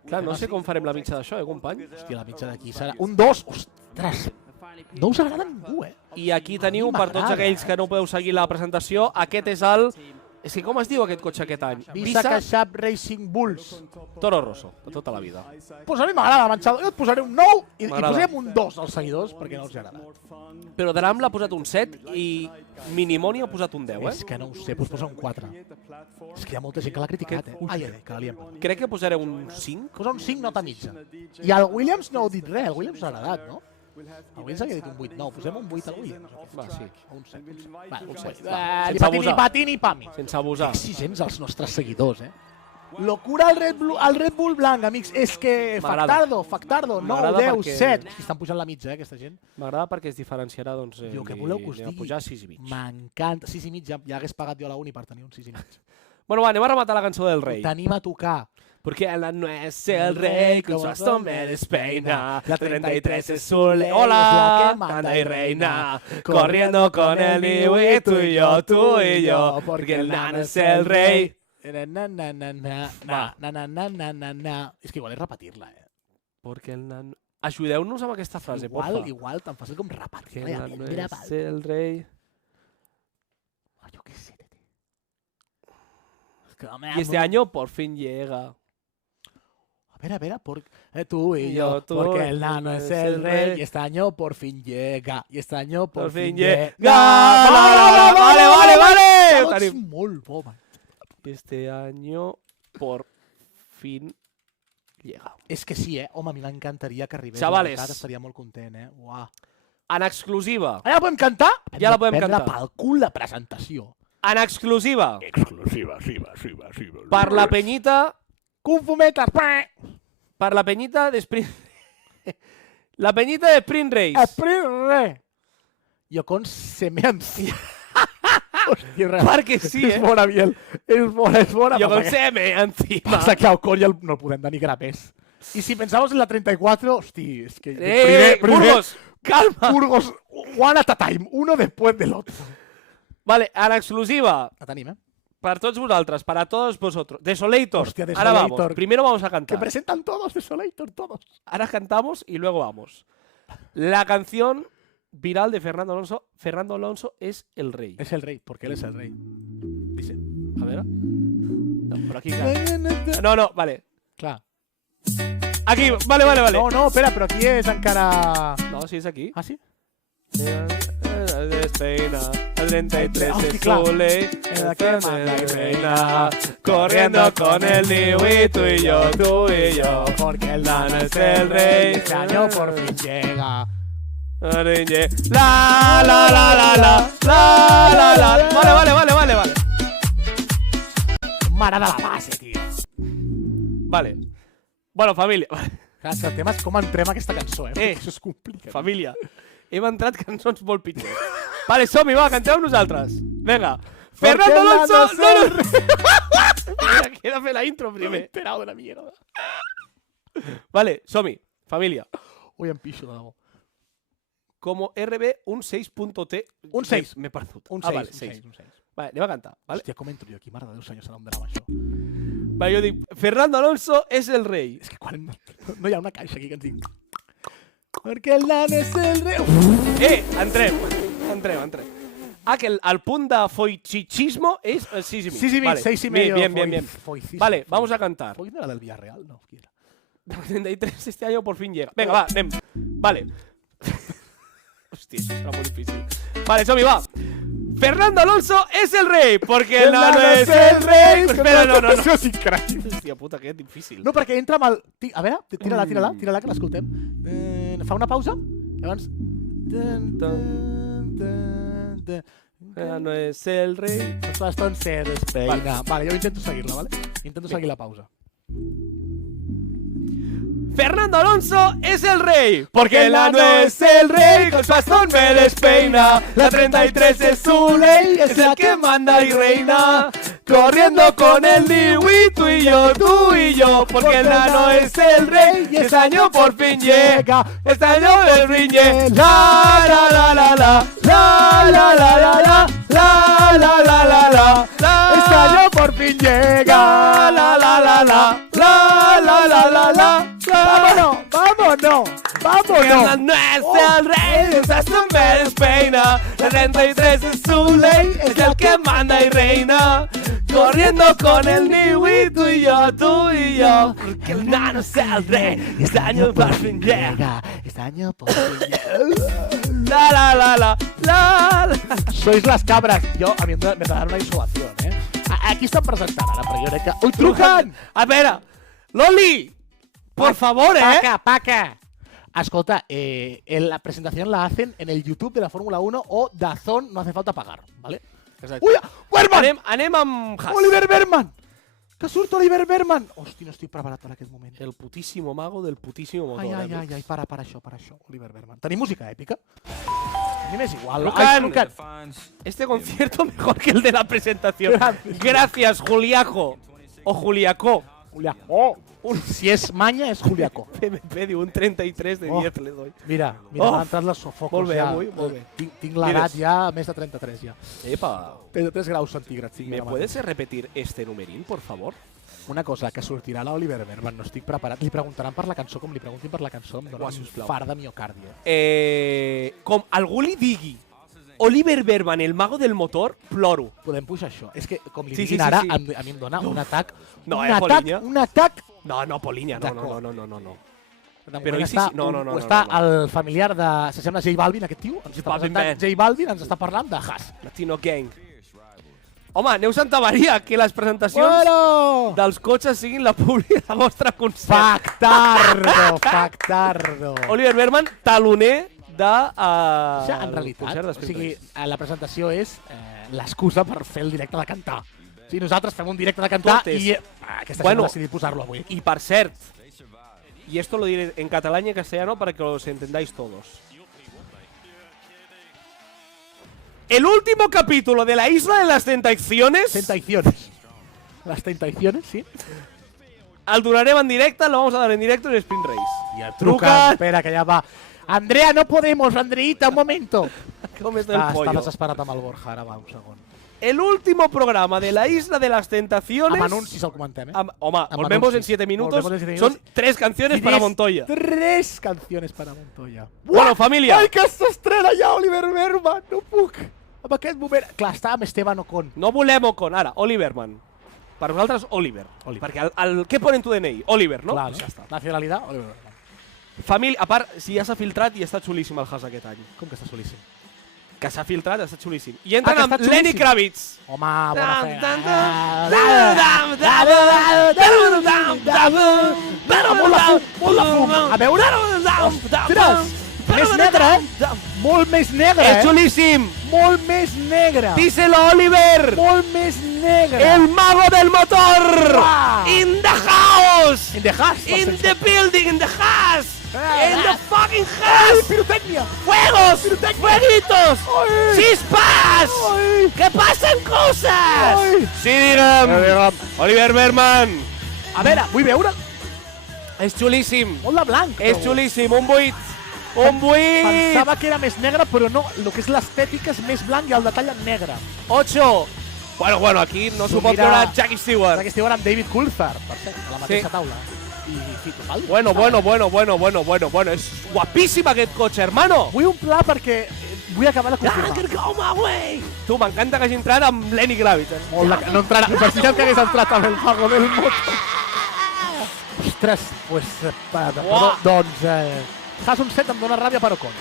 Clar, no sé com farem la mitja d'això, company? Hòstia, la mitja d'aquí serà un 2. Ostres, no us agrada ningú, I aquí teniu, A mi per tots m'agrada. aquells que no podeu seguir la presentació, aquest és el... És que com es diu aquest cotxe aquest any? Visa Casap Racing Bulls. Toro Rosso, de tota la vida. Pues a mi m'agrada, Manchado. Jo et posaré un 9 i M'agrada. posarem un 2 als seguidors perquè no els agrada. Però Dram l'ha posat un 7 i Minimoni ha posat un 10, És que no ho sé, doncs posa un 4. És que hi ha molta gent que l'ha criticat, Ai, que la liem. Crec que posaré un 5. Posa un 5, nota mitja. I al Williams no heu dit res, al Williams us ha agradat, no? El Williams havia dit un 8, no, posem un 8 al Williams. Va, sí. O un 7. Va, un 7. Sense Ni abusar. pati ni pami. Sense abusar. Exigents als nostres seguidors, Locura al Red Bull blanc, amics. És que M'agrada. Factardo, 9, M'agrada 10, perquè- 7. Hosti, estan pujant la mitja, aquesta gent. M'agrada perquè es diferenciarà, doncs, Diu, què voleu que us anem a digui? pujar a 6 i mig. M'encanta. 6 i mig, ja hagués pagat jo a la uni per tenir un 6 i mig. Bueno, va, anem a rematar la cançó del rei. Tenim a tocar. Porque no es el rey, con su bastón me despeina. La 33 es su ley. la Hola, que manda manda y y reina. Corriendo con el Niwi, tú y yo. Porque el nano es el rey. És que igual és repetir-la, Porque el nano... Ajudeu-nos amb aquesta frase, porfa. Igual, tan fàcil com Que repetir-la. el nano es el rey. Jo què sé. Y este año por fin llega. A ver, tú y yo, tú, porque el nano es el rey, y este año por fin llega, y este año por fin llega. Vale! És molt bo, man. Este año por fin llega. És que sí, home, a mi m'encantaria que arribés. Chavales. La veritat, estaria molt content, Uau. En exclusiva. Ja la podem cantar? Ja la podem Prendre cantar. pel cul la presentació. En exclusiva. Exclusiva. Per la penyita... Kung Fu Metal. Per la penyita de Sprint... La penyita de Sprint Race. Sprint Race. Jo con se me ancia. Hòstia, res. Perquè sí, És bona, Biel. És bona. Jo con se me encima. Passa que al cor ja no el podem denigrar més. I si pensamos en la 34, hosti, és que... Burgos, calma. Burgos, one at a time, uno después del otro. Vale, en exclusiva. La tenim, Para todos vosotros, para todos vosotros. Desolator. Hostia, Ahora Desolator. vamos. Primero vamos a Que cantar. presentan todos, Desolator, todos. Ahora cantamos y luego vamos. La canción viral de Fernando Alonso. Fernando Alonso es el rey. Es el rey, porque él es el rey. Dice. A ver. No, por aquí, claro. No, vale. Clar. Aquí, vale. No, espera, però aquí és encara... No, sí, es aquí. Ah, sí? Despeina, el 33 Hosti, es clar. su ley, la que manda y reina, corriendo con el Niwi, tú y yo, Porque el nano es el rey. Este año por fin llega. Vale. M'agrada la base, tio. Vale. Bueno, família. Clar, el tema és com entrem a aquesta cançó, Eh, Això es complica. Família. Hem entrat cançons molt pitjors. Vale, som-hi, va, canteu amb nosaltres. Vinga. Fernando Alonso! No. Mira, que he de fer la intro primer. Enterado de la mierda. Vale, som-hi. Família. Ui, em pixo de debò. como RB un 6.t. Un 6. M'he perdut. Un 6. Ah, vale, 6. Vale, anem a cantar. Vale? Hòstia, com entro jo aquí? Mare de Déu, senyor, serà un drama, això. Vale, jo dic, Fernando Alonso és el rei. És que quan no hi ha una caixa aquí que ens digui... Perquè el nan és el rei... Entrem. Ah, que el punt de foichichismo és el 6,5. 6,5, vale. 6,5. Bien. Vale, vamos a cantar. ¿Foy no era del Villarreal? No, ¿quién era? 33 este año por fin llega. Venga, va, anem. Vale. Hostia, eso está muy difícil. Vale, Somi, va. Fernando Alonso es el rey, porque el nano es el rey. Espera, no. Això és increïble. Hòstia puta, que difícil. No, perquè entra amb el... A veure, tira-la, que l'escoltem. Fa una pausa, llavors... El nano es el rey. Els bastons se despeina. Vale, jo intento seguir-la, vale? Intento seguir la pausa. Fernando Alonso es el rey, porque el nano es el rey, con su bastón me despeina. La 33 es su ley, es el que manda y reina. Corriendo con el Niwi, tú y yo, porque el nano es el rey y este año por fin llega. Este año el riñe. La la la la la, la la la la la, la la la la la. Este año por fin llega. La la la la, la la la la la. ¡Vámonos! El nano es el rey, su bastón me despeina. La 33 es su ley, es el que manda y reina. Corriendo con el Niwi, tú y yo, porque el nano es el rey y este año por fin llega. Este año por fin llega. La la la la, la la. Sois les cabres. Jo, a mi m'he de dar una insolació, Aquí estan presentant ara, però jo crec que... Ui, trucant! A veure, Loli, por favor, Paca. Escolta, la presentación la hacen en el YouTube de la Fórmula 1 o DAZN, no hace falta pagar, ¿vale? Exacte. Ui, Berman! Anem amb Haas. Oliver Berman! Que surt Oliver Berman! Hosti, no estic preparat per aquest moment. El putísimo mago del putísimo motor. Ai, para això, Oliver Berman. Tenim música èpica? A mi m'és igual. Trucant. Este concierto mejor que el de la presentación. Gracias, Juliaco. O Juliaco. Juliaco. Si és manya, és Juliaco. PMP diu un 33 de 10 le doy. Mira, m'han entrat les sofocos. Molt bé, ja. avui, molt bé. Tinc l'edat ja, més de 33 ja. Epa. 33 graus centígrads. ¿Me puedes repetir este numerín, por favor? Una cosa, que sortirà l'Oliver Berman, no estic preparat. Li preguntaran per la cançó, com li preguntin per la cançó, em dóna un far de miocardi. Com algú li digui Oliver Berman, el mago del motor, ploro. Podem pujar això. És que, com li Sí, diguin sí, ara, sí. a mi em dona un atac. No, Polinya? Un atac. No, Polinya, no. Però sí, no. Està el familiar de... S'assembla a J Balvin, aquest tio? Ens està Balvin presentant Band. J Balvin ens està parlant de Haas. Latino Gang. Home, Neu Santa Maria, que les presentacions dels cotxes siguin la pública de vostre concert. Factardo. Oliver Berman, taloner de... En realitat, concert o sigui, la presentació és l'excusa per fer el directe de cantar. O sigui, nosaltres fem un directe de cantar i aquesta gent ha decidit posar-lo avui. Y per cert, y esto lo diré en catalán y en castellano para que los entendáis todos. El último capítulo de la Isla de las Tentaciones... Las tentaciones, sí. El donarem en directe, lo vamos a dar en directo en Sprint Race. Ja truca, espera, que ja va. Andrea, no podemos, Andreita, un momento. Com és del pollo. Està desesperat amb el Borja, ara va, un segon. El último programa de la Isla de las Tentaciones... Amb anuncis el comentem, Home, volvemos en 7 minutos. Son 3 canciones para Montoya. 3 canciones para Montoya. Bueno, familia. Ai, que s'estrena ja Oliver Berman, no puc. En aquest moment... Clar, està amb Esteban Ocon. No volem Ocon, ara, Oliverman. Per vosaltres, Oliver. Perquè què pone en tu DNI? Oliver, no? Clar, ja està. Nacionalitat, Oliver Berman. Família, a part, si ja s'ha filtrat i està xulíssim el Haas aquest any. Com que està xulíssim? Que s'ha filtrat, està xulíssim. I entren amb Lenny Kravitz. Home, bona fe. Molt de fum. A veure... Ostres! Més negre, Molt més negre, És xulíssim. Molt més negre. Díselo, Oliver. Molt més negre. El mago del motor. Uah. In the house. In the house. In the building, in the house. In the fucking house. Pirotecnia. ¡Fuegos! ¡Fueguitos! Ai. ¡Chispas! Ai. ¡Que passen coses! Ai. Sí, digue'm. Oliver Berman. A veure, vull veure. És xulíssim. Molt de blanc. És xulíssim. Un Un 8. Pensava que era més negre, però no. El que és l'estètica és més blanc i el detall en negre. 8. Bueno, aquí no s'ho pot Mira, treure Jackie Stewart. Aquí estiu amb David Coulthard, per cert, a la mateixa taula. I Fittipaldi. Bueno. És guapíssim aquest cotxe, hermano. Vull un pla perquè vull acabar de confirmar. Go my way. Tu, m'encanta que hagi entrat amb Lenny Kravitz. No entrarà. Imagina't que hagués entrat amb el mago del moto. Ostres, pues, doncs, fas un set, em dóna ràbia per Ocon.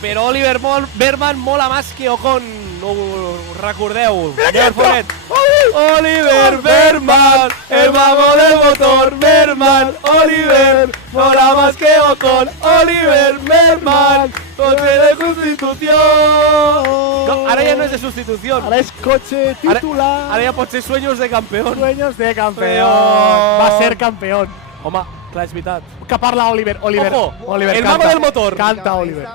Però Oliver Berman mola más que Ocon, no ho recordeu. Never forget. Oliver Berman, el mago del motor. Berman, Oliver, mola más que Ocon. Oliver Berman, coche de sustitución. No, ara ja no és de sustitució. Ara és cotxe titular. Ara ja pot ser sueños de campeón. Sueños de campeón. Va a ser campeón. Home, clar, és veritat. Que parla Oliver. Ojo, Oliver el canta. mago del motor. Canta Oliver.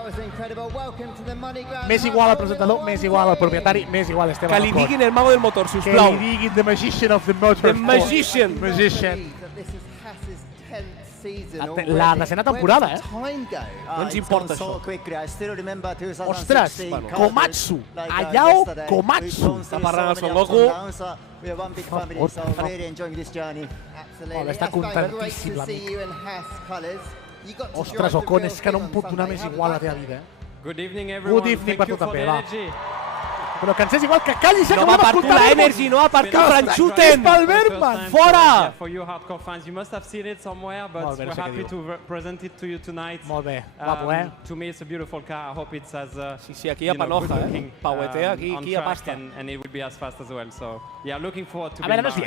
Més igual al presentador, més igual al propietari, més igual a Esteban Que li Ocon. diguin el mago del motor, Que sisplau. li diguin The Magician of the Motorsport. The Magician. La desena temporada, No ens importa això. Ostres, Komatsu. Ayao Komatsu. Està parlant el Son Goku. Està contentíssim l'amic. Ostres, Ocon, és que no em pot donar més igual a la teva vida. Good evening, Good everyone. evening Thank per you tu for també, the va. energy. Però que ens és igual, que callis ja, No que va volem partir escoltar la Berman. Energy, no va partir Been el a Franchuten. surprise Pel for the Berman, first time fora! Yeah, for you hardcore fans, you must have seen it somewhere, but Molt bé, no we're sé què happy diu. to present it to you tonight. Molt bé, guapo, To me, it's a beautiful car. I hope it's as Sí, aquí hi ha panoja, good looking, Pauetea, aquí on hi ha track pasta. and it will be as fast as well. So, yeah, looking forward to A veure, being no és back.